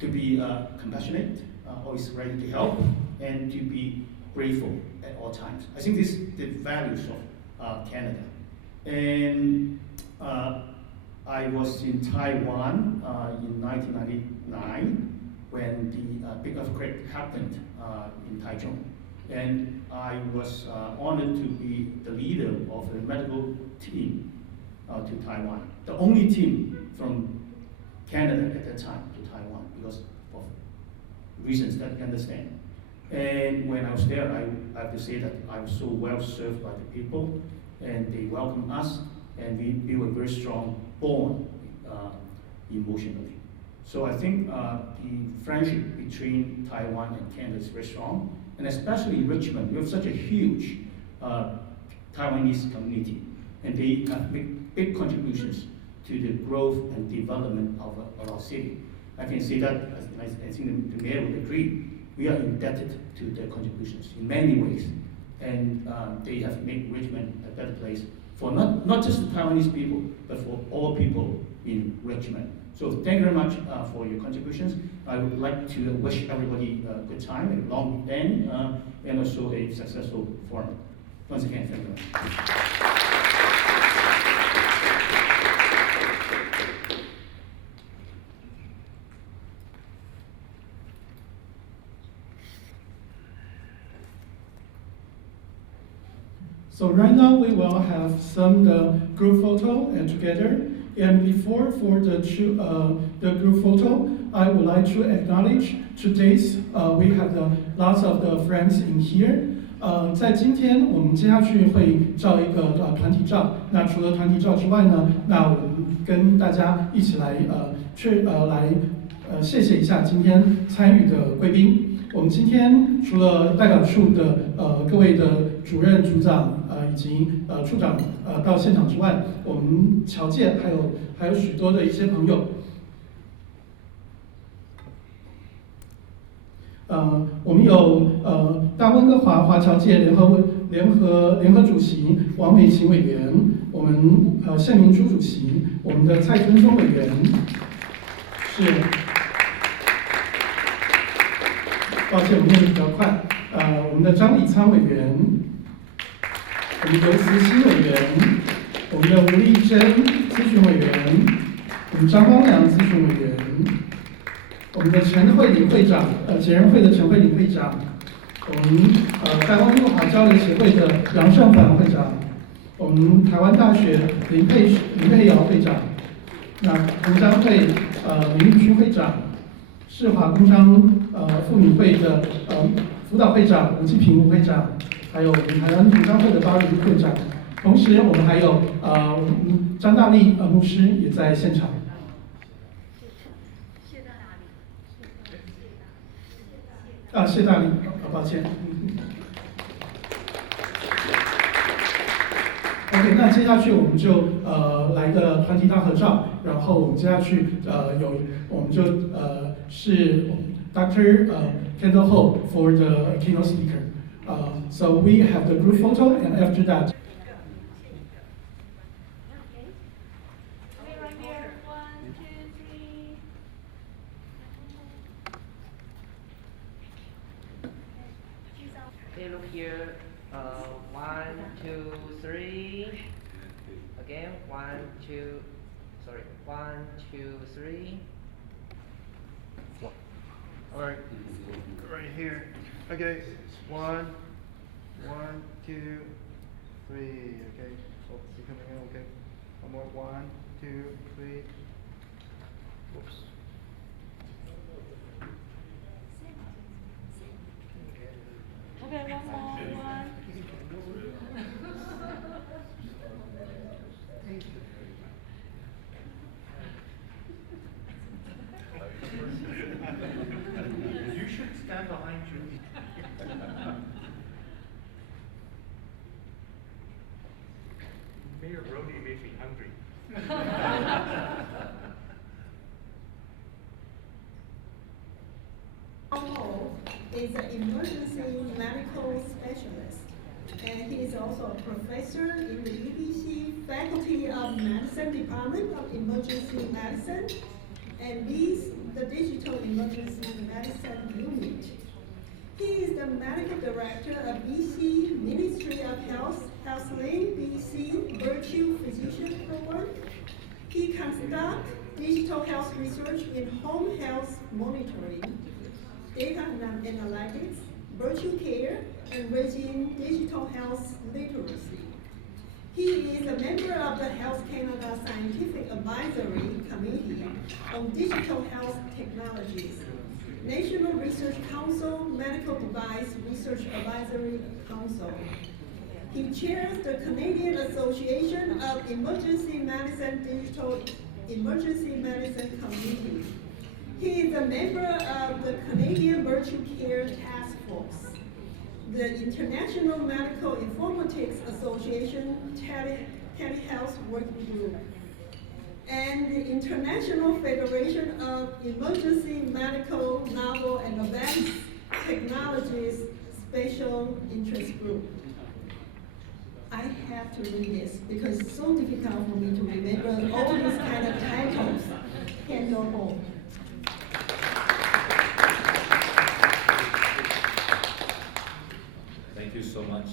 To be compassionate, always ready to help, and to be grateful at all times. I think this is the values of Canada. And I was in Taiwan in 1999 when a big earthquake happened in Taichung. And I was honored to be the leader of the medical team to Taiwan. The only team from Canada at that time to Taiwan because of reasons that you understand. And when I was there, I have to say that I was so well served by the people, and they welcomed us, and we built a very strong bond emotionally. So I think the friendship between Taiwan and Canada is very strong, and especially in Richmond, we have such a huge Taiwanese community, and they have big contributions to the growth and development of our city. I can say that, I think the mayor would agree, we are indebted to their contributions in many ways, and they have made Richmond a better place for not just the Taiwanese people, but for all people in Richmond. So thank you very much for your contributions. I would like to wish everybody a good time, a long weekend, and also a successful forum. Once again, thank you very much. So right now we will have some group photo and together. And before for the group photo, I would like to acknowledge today's we have lots of the friends in here. 在今天我们接下去会照一个团体照。那除了团体照之外呢，那我们跟大家一起来谢谢一下今天参与的贵宾。我们今天除了代表处的各位的主任、组长以及处长到现场之外，我们侨界还有许多的一些朋友。我们有大温哥华华侨界联合主席王美琴委员，我们谢明珠主席，我们的蔡春松委员是。抱歉，我念得比较快。我们的张立仓委员，我们刘慈欣委员，我们的吴丽珍咨询委员，我们张光良咨询委员，我们的陈慧玲会长，结人会的陈慧玲会长，我们台湾陆华交流协会的杨胜凡会长，我们台湾大学林佩瑶会长，那同乡会林玉君会长。世华工商妇女会的辅导会长吴继平吴会长，还有我们台湾同乡会的巴黎会长，同时我们还有张大力牧师也在现场。谢大力，抱歉。OK， 那接下去我们就来个团体大合照，然后我们接下去我们就是Dr. Kendall Ho for the keynote speaker. So we have the group photo, and after that. Okay, look here. 1, 2, 3. Again, 1, 2. Sorry, 1, 2, 3. All right, right here. Okay, 1, 2, 3. Okay, oh, you coming in? Okay, one more. 1, 2, 3. Whoops. Okay, one more. 1. You should stand behind Julie. Mayor Brody makes me hungry. Is an emergency medical specialist, and he is also a professor in the UBC Faculty of Medicine Department of Emergency Medicine, and leads the Digital Emergency Medicine Unit. He is the medical director of BC Ministry of Health, HealthLink BC Virtual Physician Program. He conducts digital health research in home health monitoring. data analytics, virtual care, and bridging digital health literacy. He is a member of the Health Canada Scientific Advisory Committee on Digital Health Technologies, National Research Council Medical Device Research Advisory Council. He chairs the Canadian Association of Emergency Medicine Digital Emergency Medicine Committee. He is a member of the Canadian Virtual Care Task Force, the International Medical Informatics Association Telehealth Working Group, and the International Federation of Emergency Medical Novel and Advanced Technologies Special Interest Group. I have to read this because it's so difficult for me to remember all these kind of titles. Can go home. Thank you so much.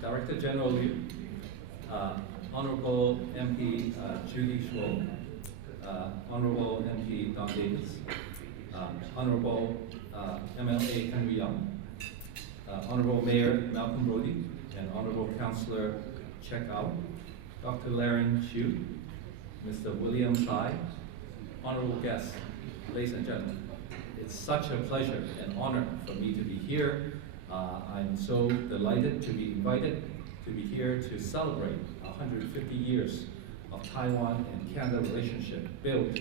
Director General Liu, Honorable MP Judy Schwo, Honorable MP Don Davis, Honorable MLA Henry Young, Honorable Mayor Malcolm Brody, and Honorable Councillor Check Out, Dr. Laren Chiu, Mr. William Tsai, honorable guests, ladies and gentlemen. It's such a pleasure and honor for me to be here. I'm so delighted to be invited to be here to celebrate 150 years of Taiwan and Canada relationship built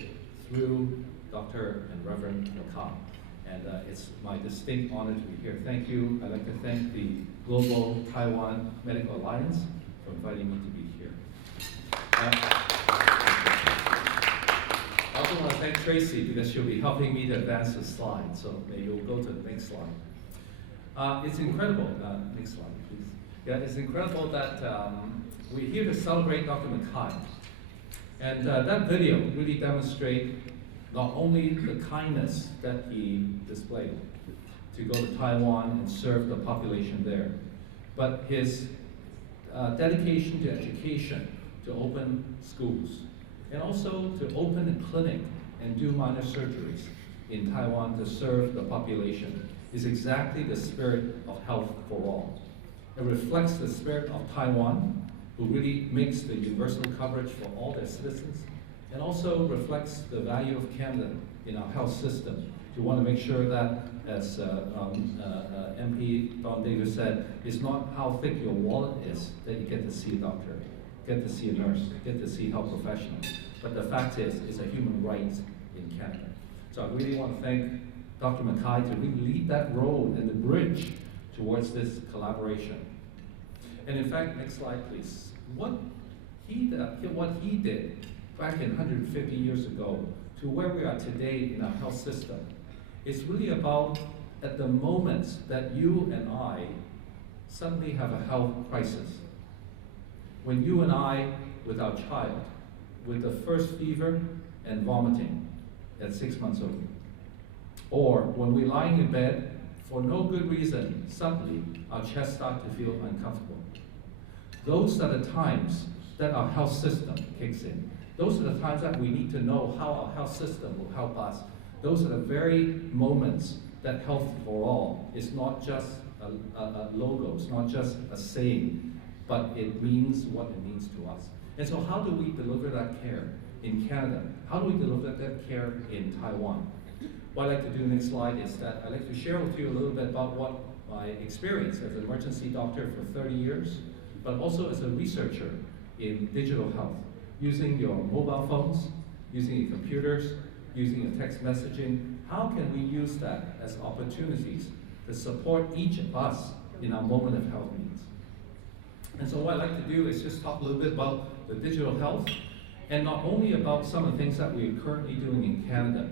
through Dr. and Reverend Mackay. And it's my distinct honor to be here. Thank you. I'd like to thank the Global Taiwan Medical Alliance for inviting me to be here. I also want to thank Tracy because she'll be helping me to advance the slide. So maybe we'll go to the next slide. It's incredible. Next slide, please. Yeah, it's incredible that we're here to celebrate Dr. Mackay. And that video really demonstrates not only the kindness that he displayed to go to Taiwan and serve the population there, but his dedication to education, to open schools, and also to open a clinic and do minor surgeries in Taiwan to serve the population is exactly the spirit of health for all. It reflects the spirit of Taiwan, who really makes the universal coverage for all their citizens, and also reflects the value of Canada in our health system. We want to make sure that, as MP Don Davis said, it's not how thick your wallet is that you get to see a doctor, get to see a nurse, get to see health professionals. But the fact is, it's a human right in Canada. So I really want to thank Dr. Mackay to really lead that road and the bridge towards this collaboration. And in fact, next slide, please. What he did back in 150 years ago to where we are today in our health system is really about at the moment that you and I suddenly have a health crisis. When you and I, with our child, with the first fever and vomiting at 6 months old, or when we're lying in bed for no good reason, suddenly our chest starts to feel uncomfortable. Those are the times that our health system kicks in. Those are the times that we need to know how our health system will help us. Those are the very moments that health for all is not just a logo, it's not just a saying, but it means what it means to us. And so how do we deliver that care in Canada? How do we deliver that care in Taiwan? What I'd like to do next slide is that I'd like to share with you a little bit about what my experience as an emergency doctor for 30 years, but also as a researcher in digital health, using your mobile phones, using your computers, using your text messaging. How can we use that as opportunities to support each of us in our moment of health needs? And so what I'd like to do is just talk a little bit about the digital health, and not only about some of the things that we're currently doing in Canada,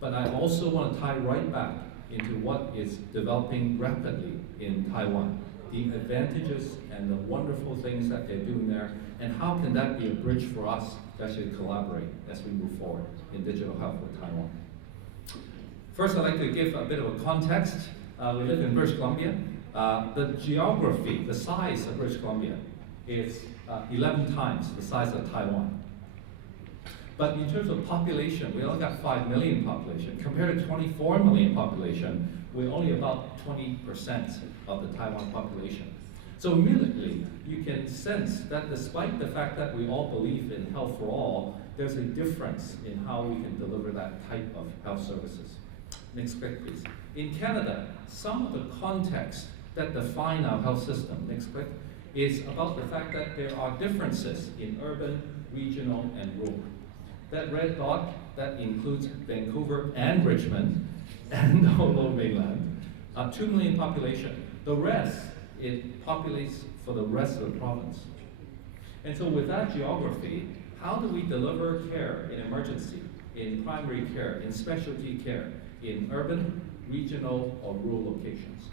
but I also want to tie right back into what is developing rapidly in Taiwan, the advantages and the wonderful things that they're doing there, and how can that be a bridge for us to actually collaborate as we move forward in digital health with Taiwan. First, I'd like to give a bit of a context. We live in British Columbia. The geography, the size of British Columbia is 11 times the size of Taiwan. But in terms of population, we only got 5 million population. Compared to 24 million population, we're only about 20% of the Taiwan population. So immediately, you can sense that despite the fact that we all believe in health for all, there's a difference in how we can deliver that type of health services. Next click, please. In Canada, some of the context that define our health system, next click, is about the fact that there are differences in urban, regional, and rural. That red dot, that includes Vancouver and Richmond, and the whole mainland, 2 million population. The rest, it populates for the rest of the province. And so with that geography, how do we deliver care in emergency, in primary care, in specialty care, in urban, regional, or rural locations?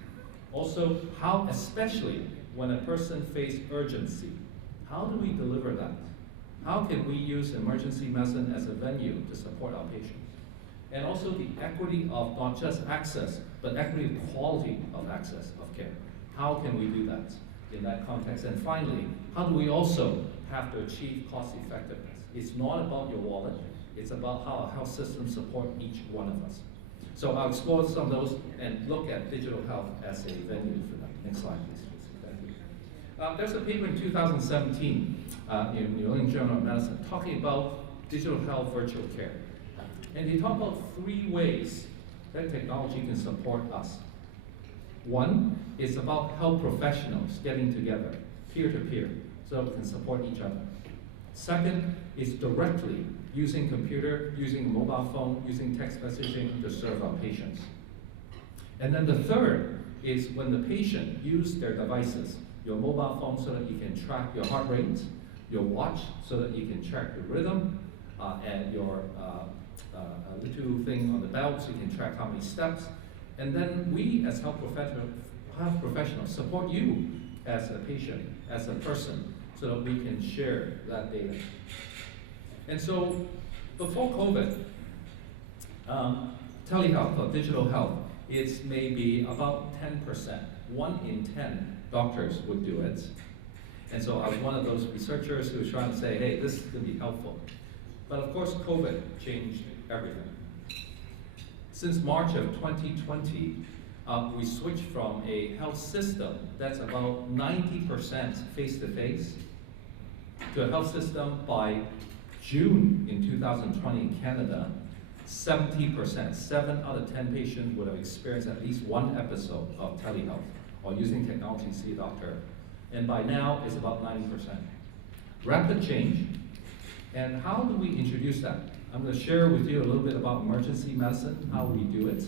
Also, how, especially when a person faces urgency, how do we deliver that? How can we use emergency medicine as a venue to support our patients? And also the equity of not just access, but equity of quality of access of care. How can we do that in that context? And finally, how do we also have to achieve cost effectiveness? It's not about your wallet, it's about how our health systems support each one of us. So I'll explore some of those and look at digital health as a venue for that. Next slide, please. Thank you. There's a paper in 2017 in New England Journal of Medicine talking about digital health virtual care. And they talk about 3 ways that technology can support us. One is about health professionals getting together, peer-to-peer, so we can support each other. Second is directly using computer, using mobile phone, using text messaging to serve our patients. And then the third is when the patient uses their devices, your mobile phone so that you can track your heart rate, your watch so that you can track your rhythm, and your little thing on the belt so you can track how many steps. And then we as health professionals support you as a patient, as a person, so that we can share that data. And so before COVID, telehealth or digital health is maybe about 10%. 1 in 10 doctors would do it. And so I was one of those researchers who was trying to say, hey, this is going to be helpful. But of course, COVID changed everything. Since March of 2020, we switched from a health system that's about 90% face-to-face to a health system by June in 2020 in Canada, 70%, 7 out of 10 patients would have experienced at least 1 episode of telehealth or using technology to see a doctor. And by now, it's about 90%. Rapid change. And how do we introduce that? I'm going to share with you a little bit about emergency medicine, how we do it.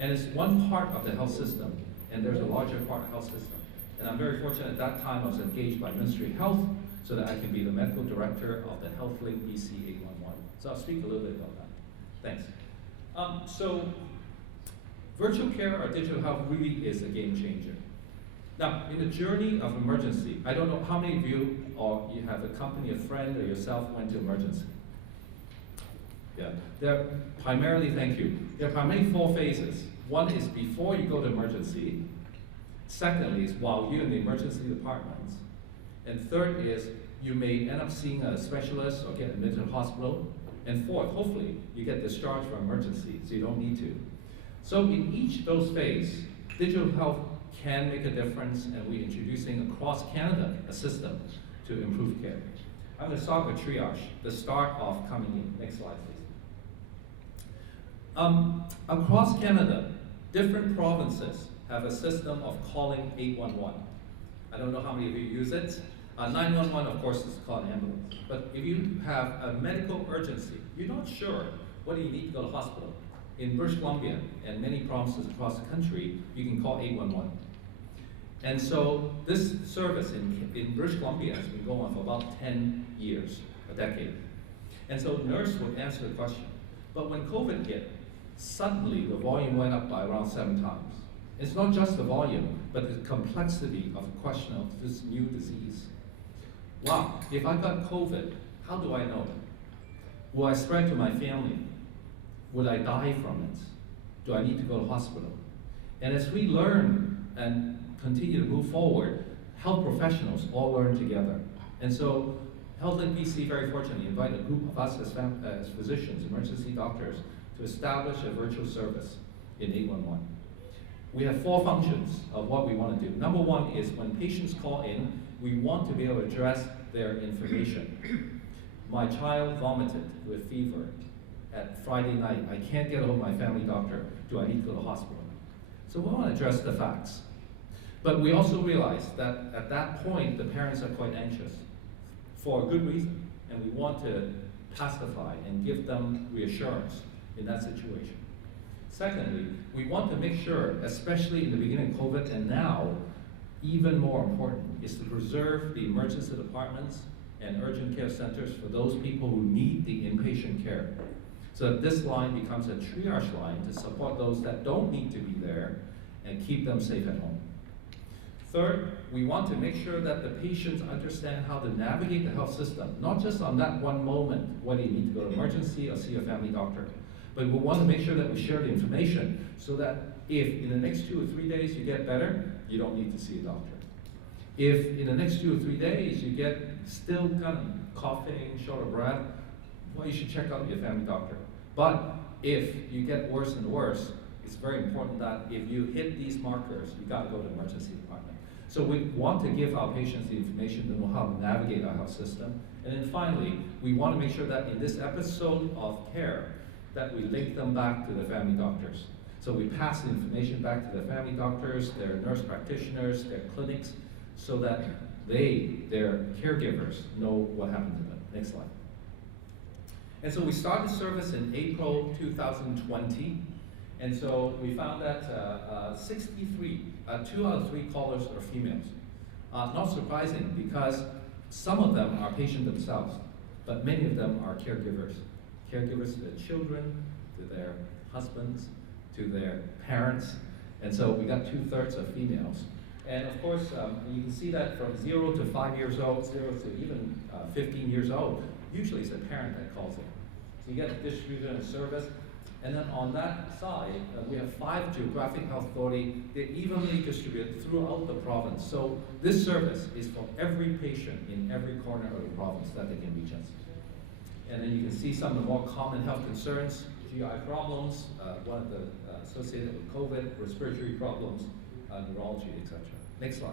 And it's one part of the health system, and there's a larger part of the health system. And I'm very fortunate at that time I was engaged by Ministry of Health so that I can be the medical director of the HealthLink BC 811. So I'll speak a little bit about that. Thanks. So virtual care or digital health really is a game changer. Now, in the journey of emergency, I don't know how many of you or you have accompanied a friend or yourself went to emergency. Yeah, there are primarily, thank you, there are primarily 4 phases. One is before you go to emergency. Secondly is while you're in the emergency department. And third is you may end up seeing a specialist or get admitted to the hospital. And fourth, hopefully, you get discharged from emergency, so you don't need to. So in each of those phases, digital health can make a difference, and we're introducing across Canada a system to improve care. I'm going to start with triage, the start of coming in. Next slide, please. Across Canada, different provinces have a system of calling 811. I don't know how many of you use it. 911, of course, is called an ambulance. But if you have a medical urgency, you're not sure whether you need to go to hospital. In British Columbia and many provinces across the country, you can call 811. And so this service in British Columbia has been going on for about 10 years, a decade. And so nurse would answer the question. But when COVID hit, suddenly the volume went up by around 7 times. It's not just the volume, but the complexity of the question of this new disease. Wow, if I got COVID, how do I know? Will I spread to my family? Will I die from it? Do I need to go to hospital? And as we learn and continue to move forward, health professionals all learn together. And so Healthlink PC very fortunately invited a group of us as physicians, emergency doctors, to establish a virtual service in 811. We have 4 functions of what we want to do. Number 1 is when patients call in, we want to be able to address their information. My child vomited with fever at Friday night. I can't get a hold of my family doctor. Do I need to go to the hospital? So we want to address the facts. But we also realize that at that point, the parents are quite anxious for a good reason. And we want to pacify and give them reassurance in that situation. Secondly, we want to make sure, especially in the beginning of COVID and now, even more important, is to preserve the emergency departments and urgent care centers for those people who need the inpatient care. So that this line becomes a triage line to support those that don't need to be there and keep them safe at home. Third, we want to make sure that the patients understand how to navigate the health system, not just on that one moment, whether you need to go to emergency or see a family doctor. But we want to make sure that we share the information so that if in the next 2 or 3 days you get better, you don't need to see a doctor. If in the next 2 or 3 days you get still kind of coughing, short of breath, well, you should check out your family doctor. But if you get worse and worse, it's very important that if you hit these markers, you got to go to the emergency department. So we want to give our patients the information to know how to navigate our health system. And then finally, we want to make sure that in this episode of care, that we link them back to the family doctors. So we pass the information back to the family doctors, their nurse practitioners, their clinics, so that their caregivers, know what happened to them. Next slide. And so we started service in April 2020. And so we found that 2 out of 3 callers are females. Not surprising, because some of them are patients themselves, but many of them are caregivers. Caregivers to their children, to their husbands, to their parents. And so we got 2/3 of females. And of course, you can see that from 0 to 5 years old, 0 to even 15 years old, usually it's the parent that calls in. So you get a distributor and service. And then on that side, we have 5 geographic health authorities. They're evenly distributed throughout the province. So this service is for every patient in every corner of the province that they can reach us. And then you can see some of the more common health concerns, GI problems, one of the associated with COVID, respiratory problems, neurology, etc. Next slide.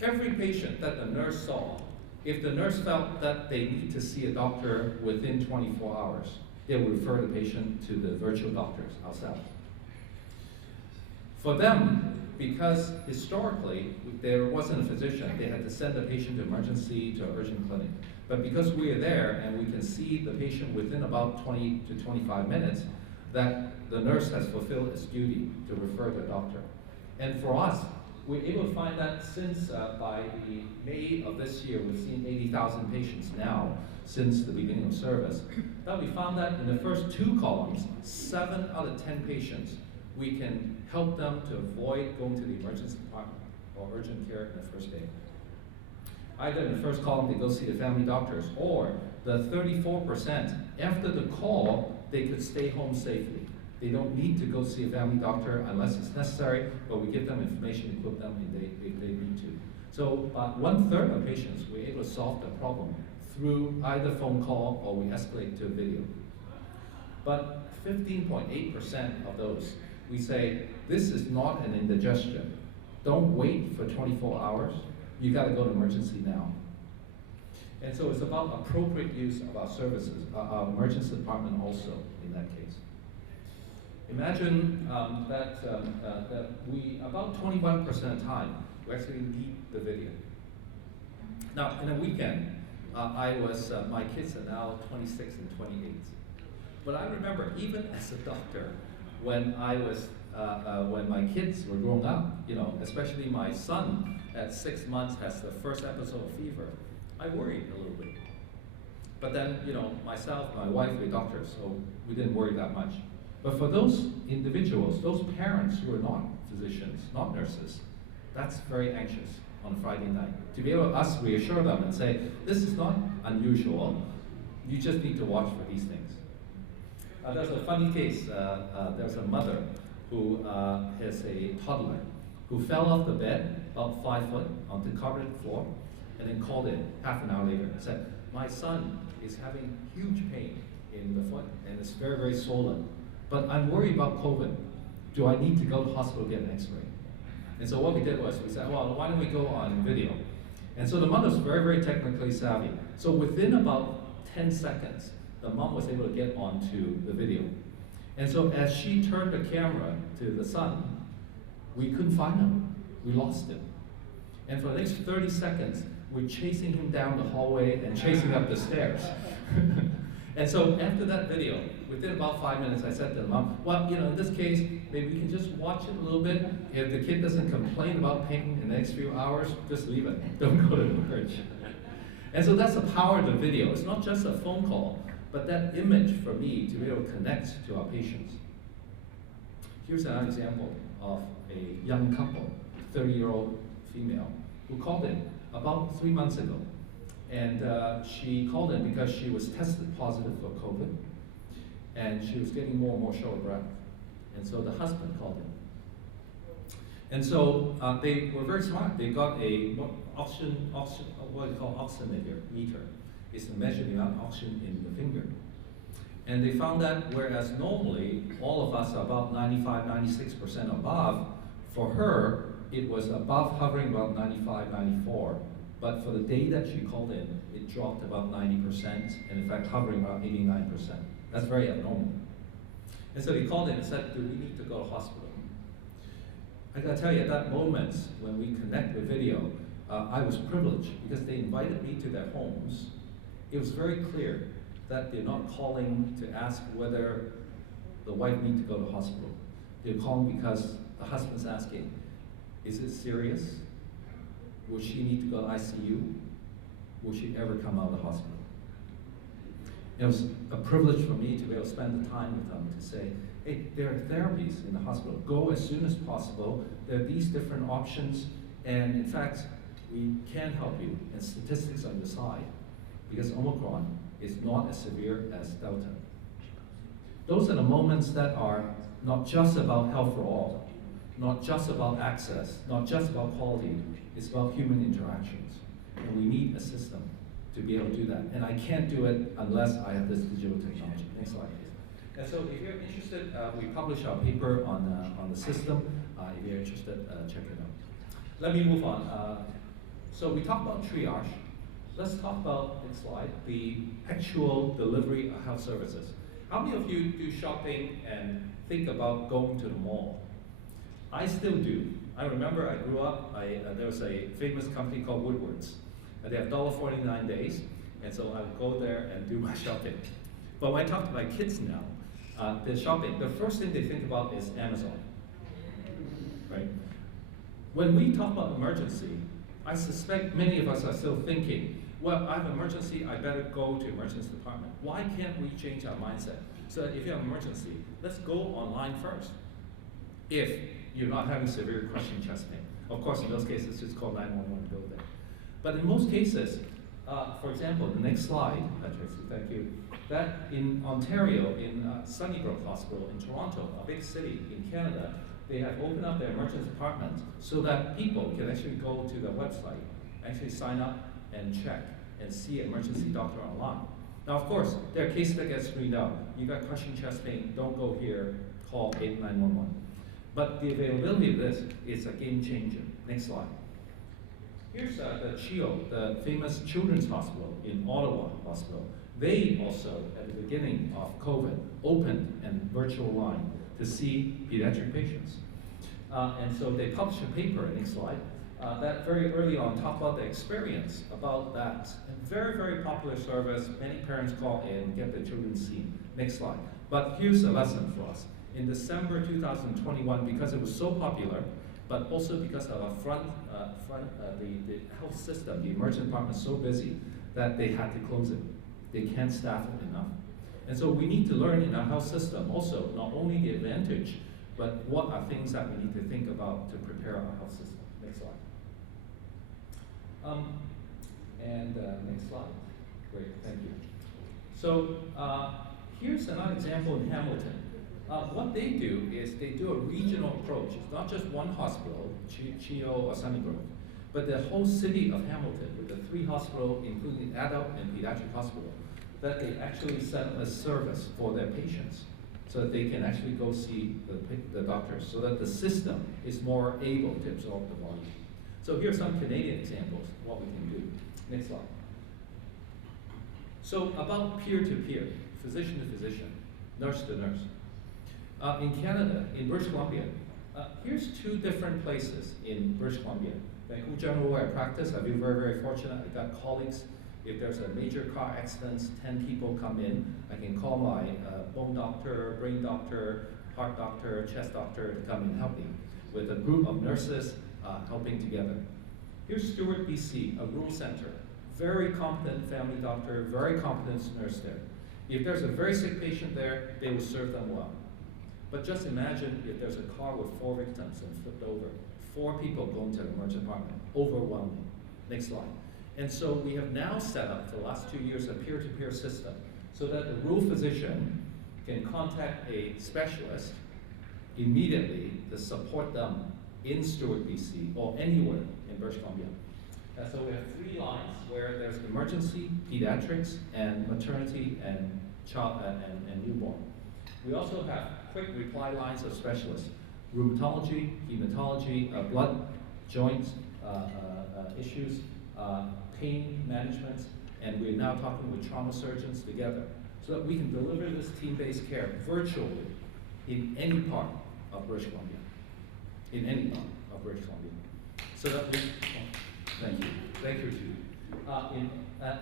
Every patient that the nurse saw, if the nurse felt that they need to see a doctor within 24 hours, they will refer the patient to the virtual doctors ourselves. For them, because historically there wasn't a physician, they had to send the patient to emergency to an urgent clinic. But because we are there and we can see the patient within about 20 to 25 minutes, that the nurse has fulfilled its duty to refer the doctor. And for us, we're able to find that since by the May of this year, we've seen 80,000 patients now since the beginning of service, that we found that in the first 2 columns, 7 out of 10 patients, we can help them to avoid going to the emergency department or urgent care in the first day. Either in the first column, they go see the family doctors, or the 34%, after the call, they could stay home safely. They don't need to go see a family doctor unless it's necessary, but we give them information, equip them if they need to. So 1/3 of patients, we're able to solve the problem through either phone call or we escalate to video. But 15.8% of those, we say, this is not an indigestion. Don't wait for 24 hours. You got to go to emergency now. And so it's about appropriate use of our services, our emergency department also in that case. Imagine that we, about 21% of the time, we actually need the video. Now, in a weekend, my kids are now 26 and 28. But I remember, even as a doctor, when when my kids were growing up, especially my son at 6 months has the first episode of fever, I worried a little bit. But then, myself, my wife, we're doctors, so we didn't worry that much. But for those individuals, those parents who are not physicians, not nurses, that's very anxious on Friday night. To be able to us reassure them and say, this is not unusual, you just need to watch for these things. There's a funny case. There's a mother who has a toddler who fell off the bed, about 5 foot, onto the carpeted floor, and then called in half an hour later and said, my son is having huge pain in the foot and it's very, very swollen. But I'm worried about COVID. Do I need to go to the hospital to get an x-ray? And so what we did was we said, well, why don't we go on video? And so the mother was very, very technically savvy. So within about 10 seconds, the mom was able to get onto the video. And so as she turned the camera to the son, we couldn't find him. We lost him. And for the next 30 seconds, we're chasing him down the hallway and chasing up the stairs. And so after that video, within about 5 minutes, I said to the mom, well, you know, in this case, maybe we can just watch it a little bit. If the kid doesn't complain about pain in the next few hours, just leave it. Don't go to church. And so that's the power of the video. It's not just a phone call, but that image for me to be able to connect to our patients. Here's an example of a young couple, 30-year-old female, who called in about 3 months ago. And she called in because she was tested positive for COVID, and she was getting more and more short of breath. And so the husband called in. And so they were very smart. They got a what you call oximeter meter. It's to measure the amount of oxygen in the finger. And they found that whereas normally all of us are about 95, 96% above, for her it was above, hovering about 95, 94. But for the day that she called in, it dropped about 90%, and in fact hovering about 89%. That's very abnormal. And so they called in and said, do we need to go to hospital? I gotta tell you, at that moment, when we connect with video, I was privileged because they invited me to their homes. It was very clear that they're not calling to ask whether the wife needs to go to hospital. They're calling because the husband's asking, is it serious? Will she need to go to ICU? Will she ever come out of the hospital? It was a privilege for me to be able to spend the time with them to say, hey, there are therapies in the hospital. Go as soon as possible. There are these different options. And in fact, we can help you. And statistics on your side. Because Omicron is not as severe as Delta. Those are the moments that are not just about health for all, not just about access, not just about quality. It's about human interactions. And we need a system to be able to do that. And I can't do it unless I have this digital technology. Next slide, please. And so if you're interested, we publish our paper on the system. If you're interested, check it out. Let me move on. So we talked about triage. Let's talk about, next slide, the actual delivery of health services. How many of you do shopping and think about going to the mall? I still do. I remember I grew up, there was a famous company called Woodward's. They have $1.49 days, and so I would go there and do my shopping. But when I talk to my kids now, they're shopping, the first thing they think about is Amazon, right? When we talk about emergency, I suspect many of us are still thinking, well, I have an emergency, I better go to emergency department. Why can't we change our mindset? So that if you have an emergency, let's go online first. If you're not having severe crushing chest pain. Of course, in those cases, just call 911 to go there. But in most cases, for example, the next slide, Tracy, thank you, that in Ontario, in Sunnybrook Hospital in Toronto, a big city in Canada, they have opened up their emergency department so that people can actually go to the website, actually sign up and check and see an emergency doctor online. Now, of course, there are cases that get screened out. You got crushing chest pain, don't go here, call 911. But the availability of this is a game changer. Next slide. Here's the CHIO, the famous children's hospital in Ottawa Hospital. They also, at the beginning of COVID, opened a virtual line to see pediatric patients. And so they published a paper, next slide, that very early on talked about the experience about that. A very, very popular service. Many parents call in and get their children seen. Next slide. But here's a lesson for us. In December 2021, because it was so popular, but also because of the health system, the emergency department is so busy that they had to close it. They can't staff it enough. And so we need to learn in our health system also, not only the advantage, but what are things that we need to think about to prepare our health system. Next slide. Next slide. Great, thank you. So here's another example in Hamilton. What they do is they do a regional approach. It's not just one hospital, CHIO or Sunnybrook, But the whole city of Hamilton, with the 3 hospitals, including adult and pediatric hospital, that they actually set up a service for their patients so that they can actually go see the doctors, so that the system is more able to absorb the volume. So here's some Canadian examples of what we can do. Next slide. So about peer-to-peer, physician to physician, nurse to nurse. In Canada, in British Columbia, here's 2 different places in British Columbia. Vancouver General, where I practice, I feel very, very fortunate. I got colleagues. If there's a major car accident, 10 people come in, I can call my bone doctor, brain doctor, heart doctor, chest doctor to come and help me with a group of nurses helping together. Here's Stewart, BC, a rural center. Very competent family doctor, very competent nurse there. If there's a very sick patient there, they will serve them well. But just imagine if there's a car with 4 victims and flipped over. 4 people going to the emergency department. Overwhelming. Next slide. And so we have now set up, for the last 2 years, a peer-to-peer system so that the rural physician can contact a specialist immediately to support them in Stewart, BC, or anywhere in British Columbia. And so we have 3 lines where there's emergency, pediatrics, and maternity and child and newborn. We also have quick reply lines of specialists: rheumatology, hematology, blood, joint issues, pain management, and we're now talking with trauma surgeons together so that we can deliver this team-based care virtually in any part of British Columbia. In any part of British Columbia. So that we, thank you, Judy.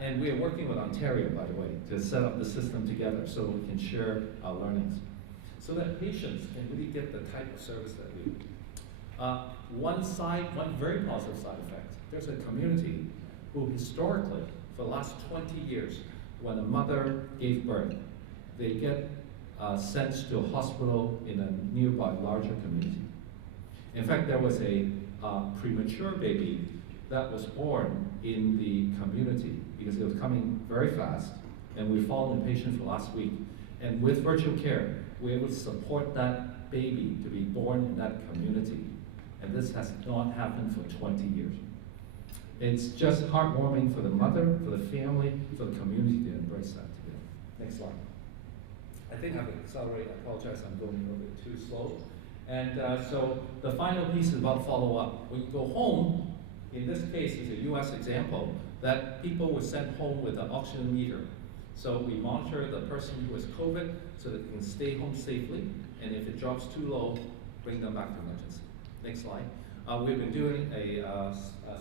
And we are working with Ontario, by the way, to set up the system together so we can share our learnings. So that patients can really get the type of service that we need. One very positive side effect, there's a community who historically, for the last 20 years, when a mother gave birth, they get sent to a hospital in a nearby larger community. In fact, there was a premature baby that was born in the community because it was coming very fast, and we followed the patient for last week. And with virtual care, we're able to support that baby to be born in that community. And this has not happened for 20 years. It's just heartwarming for the mother, for the family, for the community to embrace that together. Next slide. I think I have to accelerate. I apologize, I'm going a little bit too slow. And so the final piece is about follow-up. When you go home, in this case is a US example, that people were sent home with an oxygen meter. So we monitor the person who has COVID so that they can stay home safely, and if it drops too low, bring them back to emergency. Next slide. We've been doing a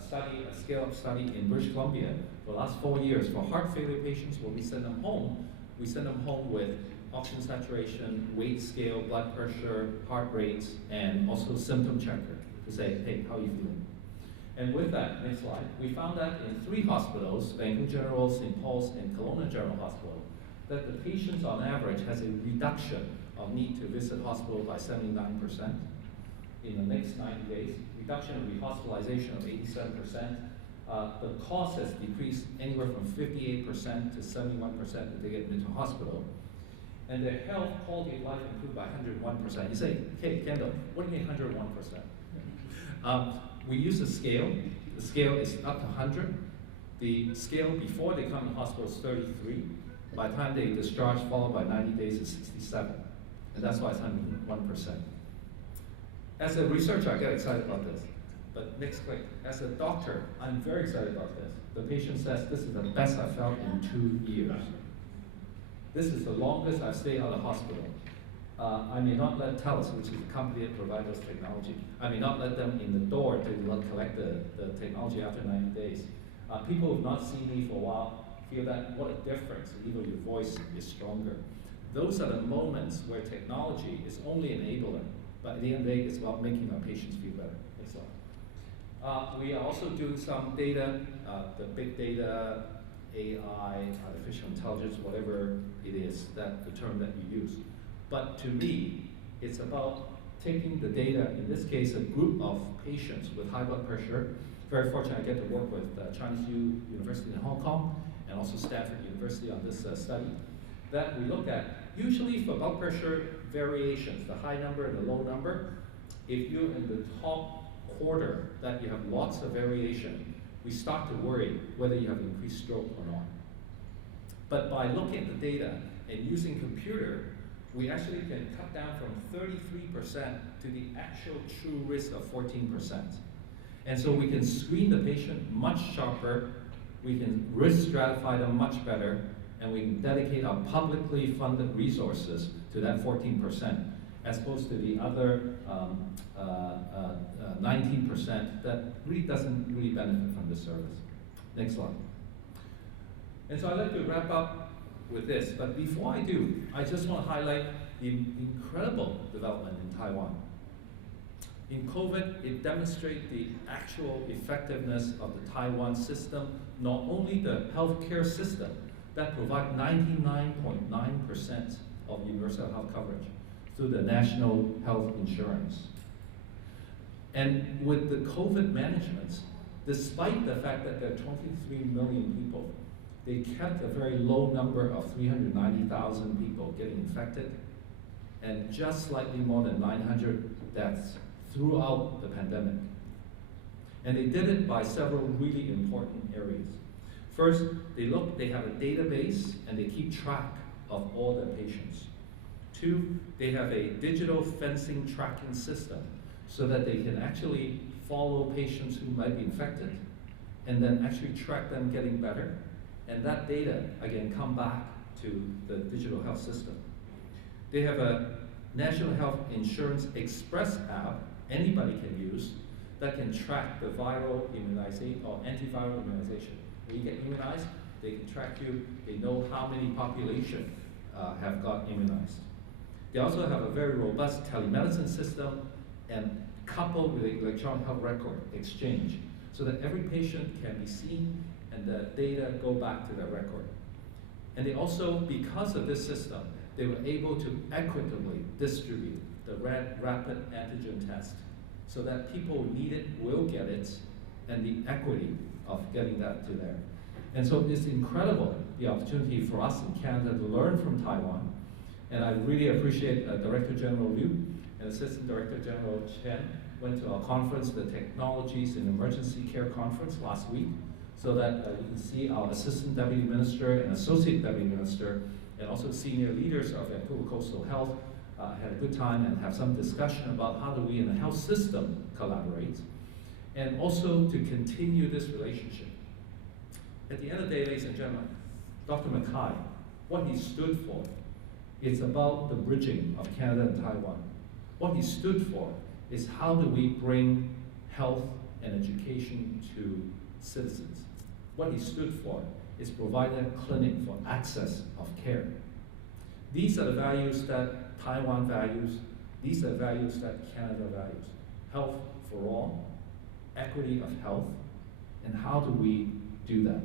study, a scale-up study in British Columbia for the last 4 years for heart failure patients. When we send them home with oxygen saturation, weight scale, blood pressure, heart rates, and also symptom checker to say, hey, how are you feeling? And with that, next slide, we found that in 3 hospitals, Vancouver General, St. Paul's, and Kelowna General Hospital, that the patients on average has a reduction of need to visit hospital by 79% in the next 90 days, reduction of rehospitalization of 87%. The cost has decreased anywhere from 58% to 71% that they get into hospital. And their health quality of life improved by 101%. You say, hey, Kendall, what do you mean 101%? We use a scale. The scale is up to 100. The scale before they come to hospital is 33. By the time they discharge, followed by 90 days, is 67. And that's why it's 101%. As a researcher, I get excited about this. But next click. As a doctor, I'm very excited about this. The patient says, this is the best I've felt in 2 years. This is the longest I've stayed out of hospital. I may not let TELUS, which is the company that provides us technology, I may not let them in the door to collect the technology after 90 days. People who have not seen me for a while feel that what a difference, even your voice is stronger. Those are the moments where technology is only an enabler, but at the end of the day, it's about making our patients feel better. Next slide. We are also doing some data, the big data, AI, artificial intelligence, whatever it is, that the term that you use. But to me, it's about taking the data, in this case, a group of patients with high blood pressure. Very fortunate I get to work with Chinese University in Hong Kong and also Stanford University on this study that we look at. Usually for blood pressure variations, the high number and the low number, if you're in the top quarter that you have lots of variation, we start to worry whether you have increased stroke or not. But by looking at the data and using computer, we actually can cut down from 33% to the actual true risk of 14%. And so we can screen the patient much sharper, we can risk stratify them much better, and we can dedicate our publicly funded resources to that 14%, as opposed to the other 19% that really doesn't really benefit from this service. Next slide. And so I'd like to wrap up with this, but before I do, I just want to highlight the incredible development in Taiwan. In COVID, it demonstrates the actual effectiveness of the Taiwan system, not only the healthcare system that provides 99.9% of universal health coverage through the national health insurance. And with the COVID management, despite the fact that there are 23 million people, they kept a very low number of 390,000 people getting infected, and just slightly more than 900 deaths throughout the pandemic. And they did it by several really important areas. First, they have a database and they keep track of all their patients. Two, they have a digital fencing tracking system so that they can actually follow patients who might be infected and then actually track them getting better. And that data, again, come back to the digital health system. They have a National Health Insurance Express app anybody can use that can track the viral immunization or antiviral immunization. When you get immunized, they can track you. They know how many population have got immunized. They also have a very robust telemedicine system and coupled with the electronic health record exchange so that every patient can be seen and the data go back to their record. And they also, because of this system, they were able to equitably distribute the rapid antigen test so that people who need it will get it, and the equity of getting that to there. And so it's incredible, the opportunity for us in Canada to learn from Taiwan. And I really appreciate Director General Liu and Assistant Director General Chen went to our conference, the Technologies in Emergency Care Conference last week, so that you can see our Assistant Deputy Minister and Associate Deputy Minister and also senior leaders of Vancouver Coastal Health had a good time and have some discussion about how do we in the health system collaborate, and also to continue this relationship. At the end of the day, ladies and gentlemen, Dr. Mackay, what he stood for is about the bridging of Canada and Taiwan. What he stood for is how do we bring health and education to citizens. What he stood for is providing a clinic for access of care. These are the values that Taiwan values. These are the values that Canada values. Health for all, equity of health, and how do we do that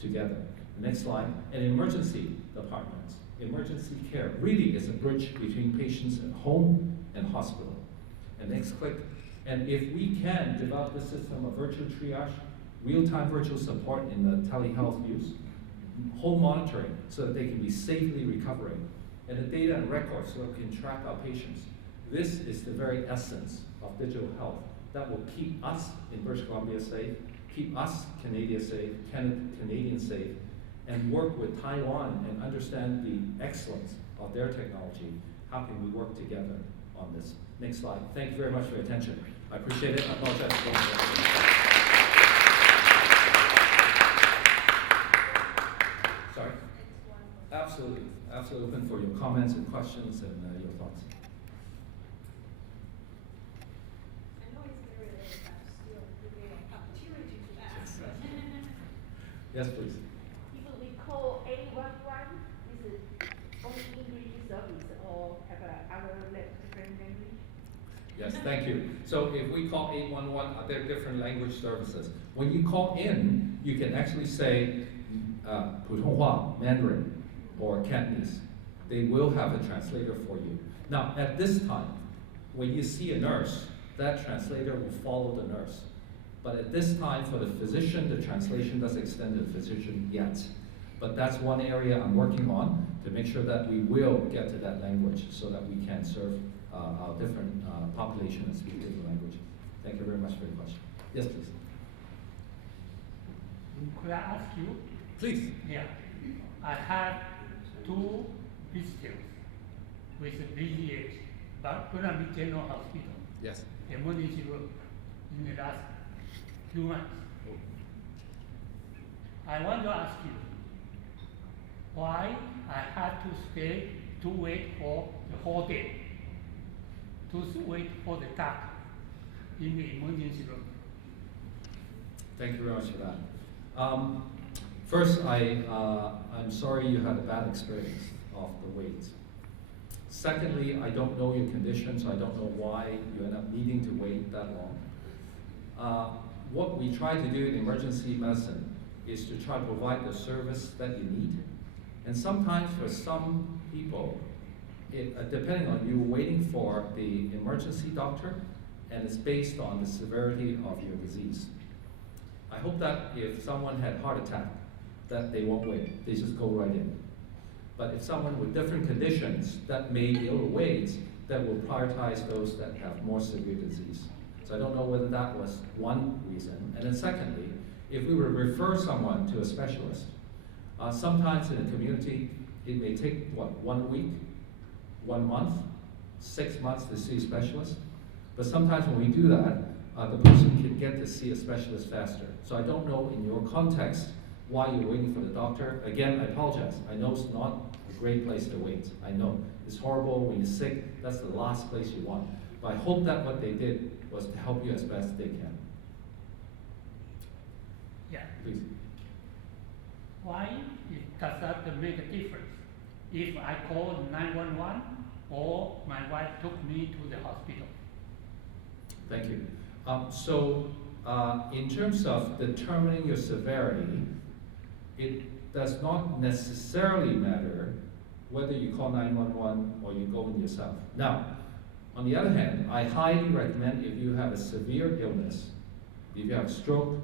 together? The next slide, and emergency departments. Emergency care really is a bridge between patients at home and hospital. And next click, and if we can develop the system of virtual triage, real-time virtual support in the telehealth use, home monitoring so that they can be safely recovering, and the data and records so that we can track our patients. This is the very essence of digital health that will keep us in British Columbia safe, keep us Canadians safe, and work with Taiwan and understand the excellence of their technology. How can we work together on this? Next slide. Thank you very much for your attention. I appreciate it. I apologize for Sorry? Absolutely. Absolutely open for your comments and questions and your thoughts. I know it's very late, but still giving an opportunity to ask. Yes, please. If we call 811, is it only English service or have other different language? Yes, thank you. So if we call 811, are there different language services? When you call in, you can actually say 普通话, Mandarin, or Cantonese. They will have a translator for you. Now, at this time, when you see a nurse, that translator will follow the nurse. But at this time, for the physician, the translation doesn't extend to the physician yet. But that's one area I'm working on to make sure that we will get to that language so that we can serve our different population and speak different language. Thank you very much for your question. Yes, please. Could I ask you? Please. Yeah. I have 2 visitors with VGH, but Burnaby General Hospital, Yes. emergency room, in the last few months. I want to ask you why I had to stay to wait for the whole day, to wait for the doctor in the emergency room. Thank you very much for that. First, I'm sorry you had a bad experience of the wait. Secondly, I don't know your condition, so I don't know why you end up needing to wait that long. What we try to do in emergency medicine is to try to provide the service that you need. And sometimes for some people, depending on you waiting for the emergency doctor, and it's based on the severity of your disease. I hope that if someone had heart attack, that they won't wait, they just go right in. But if someone with different conditions that may be able to wait, that will prioritize those that have more severe disease. So I don't know whether that was one reason. And then secondly, if we were to refer someone to a specialist, sometimes in a community, it may take, 1 week, 1 month, 6 months to see a specialist. But sometimes when we do that, the person can get to see a specialist faster. So I don't know in your context why you're waiting for the doctor. Again, I apologize. I know it's not a great place to wait. I know. It's horrible when you're sick. That's the last place you want. But I hope that what they did was to help you as best they can. Yeah. Please. Why does that make a difference if I call 911 or my wife took me to the hospital? Thank you. In terms of determining your severity, it does not necessarily matter whether you call 911 or you go in yourself. Now, on the other hand, I highly recommend if you have a severe illness, if you have a stroke,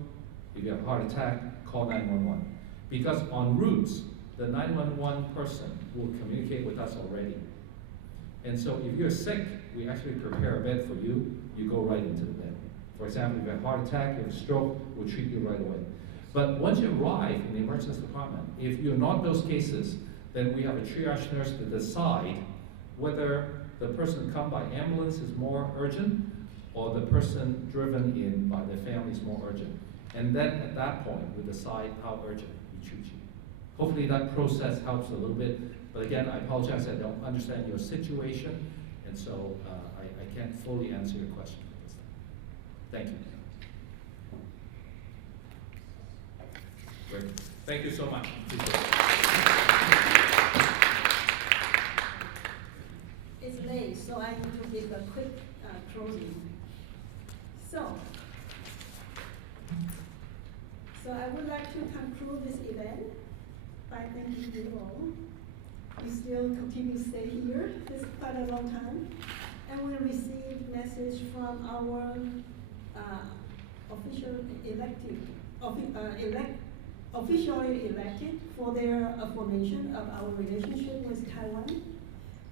if you have a heart attack, call 911. Because en route, the 911 person will communicate with us already. And so if you're sick, we actually prepare a bed for you, you go right into the bed. For example, if you have a heart attack, you have a stroke, we'll treat you right away. But once you arrive in the emergency department, if you're not those cases, then we have a triage nurse to decide whether the person come by ambulance is more urgent or the person driven in by their family is more urgent. And then at that point, we decide how urgent we treat you. Hopefully that process helps a little bit. But again, I apologize, I don't understand your situation, and so I can't fully answer your question. Thank you. Great. Thank you so much. It's late, so I need to give a quick closing. So I would like to conclude this event by thanking you all. You still continue to stay here. This is quite a long time. And we received message from our officially elected for their affirmation of our relationship with Taiwan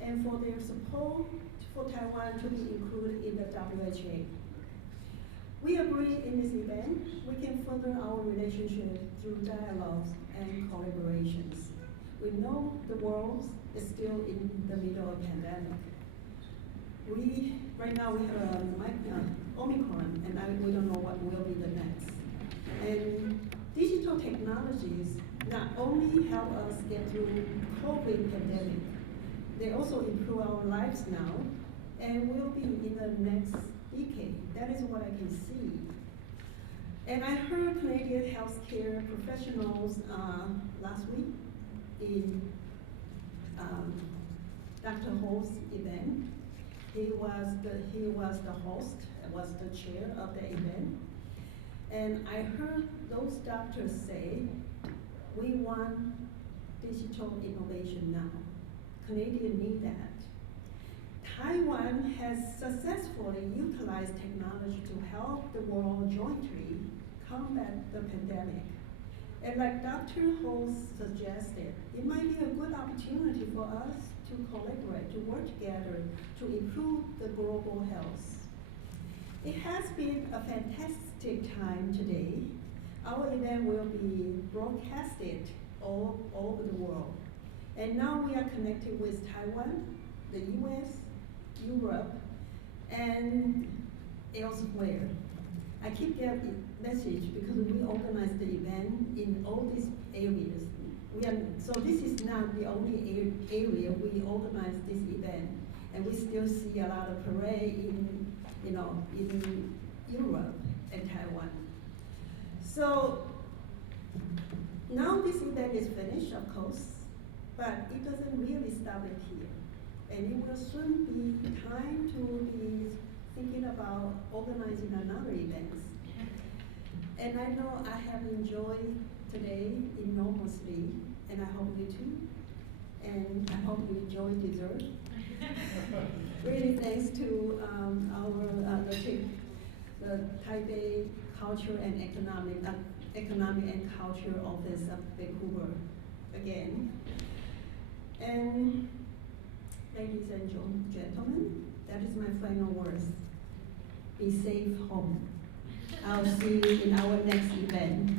and for their support for Taiwan to be included in the WHA. We agree in this event we can further our relationship through dialogues and collaborations. We know the world is still in the middle of a pandemic. Right now we have Omicron, and we don't know what will be the next. And digital technologies not only help us get through COVID pandemic, they also improve our lives now and will be in the next decade. That is what I can see. And I heard Canadian healthcare professionals last week in Dr. Ho's event. He was the host, was the chair of the event. And I heard those doctors say, we want digital innovation now. Canadians need that. Taiwan has successfully utilized technology to help the world jointly combat the pandemic. And like Dr. Ho suggested, it might be a good opportunity for us to collaborate, to work together to improve the global health. It has been a fantastic time today. Our event will be broadcasted all over the world. And now we are connected with Taiwan, the US, Europe, and elsewhere. I keep getting message because we organize the event in all these areas. So this is not the only area we organize this event, and we still see a lot of parade in Europe and Taiwan. So now this event is finished, of course, but it doesn't really stop it here. And it will soon be time to be thinking about organizing another events. And I know I have enjoyed today enormously, and I hope you too. And I hope you enjoy dessert. Really thanks to the Taipei Culture and Economic and Culture Office of Vancouver again. And ladies and gentlemen, that is my final words. Be safe home. I'll see you in our next event.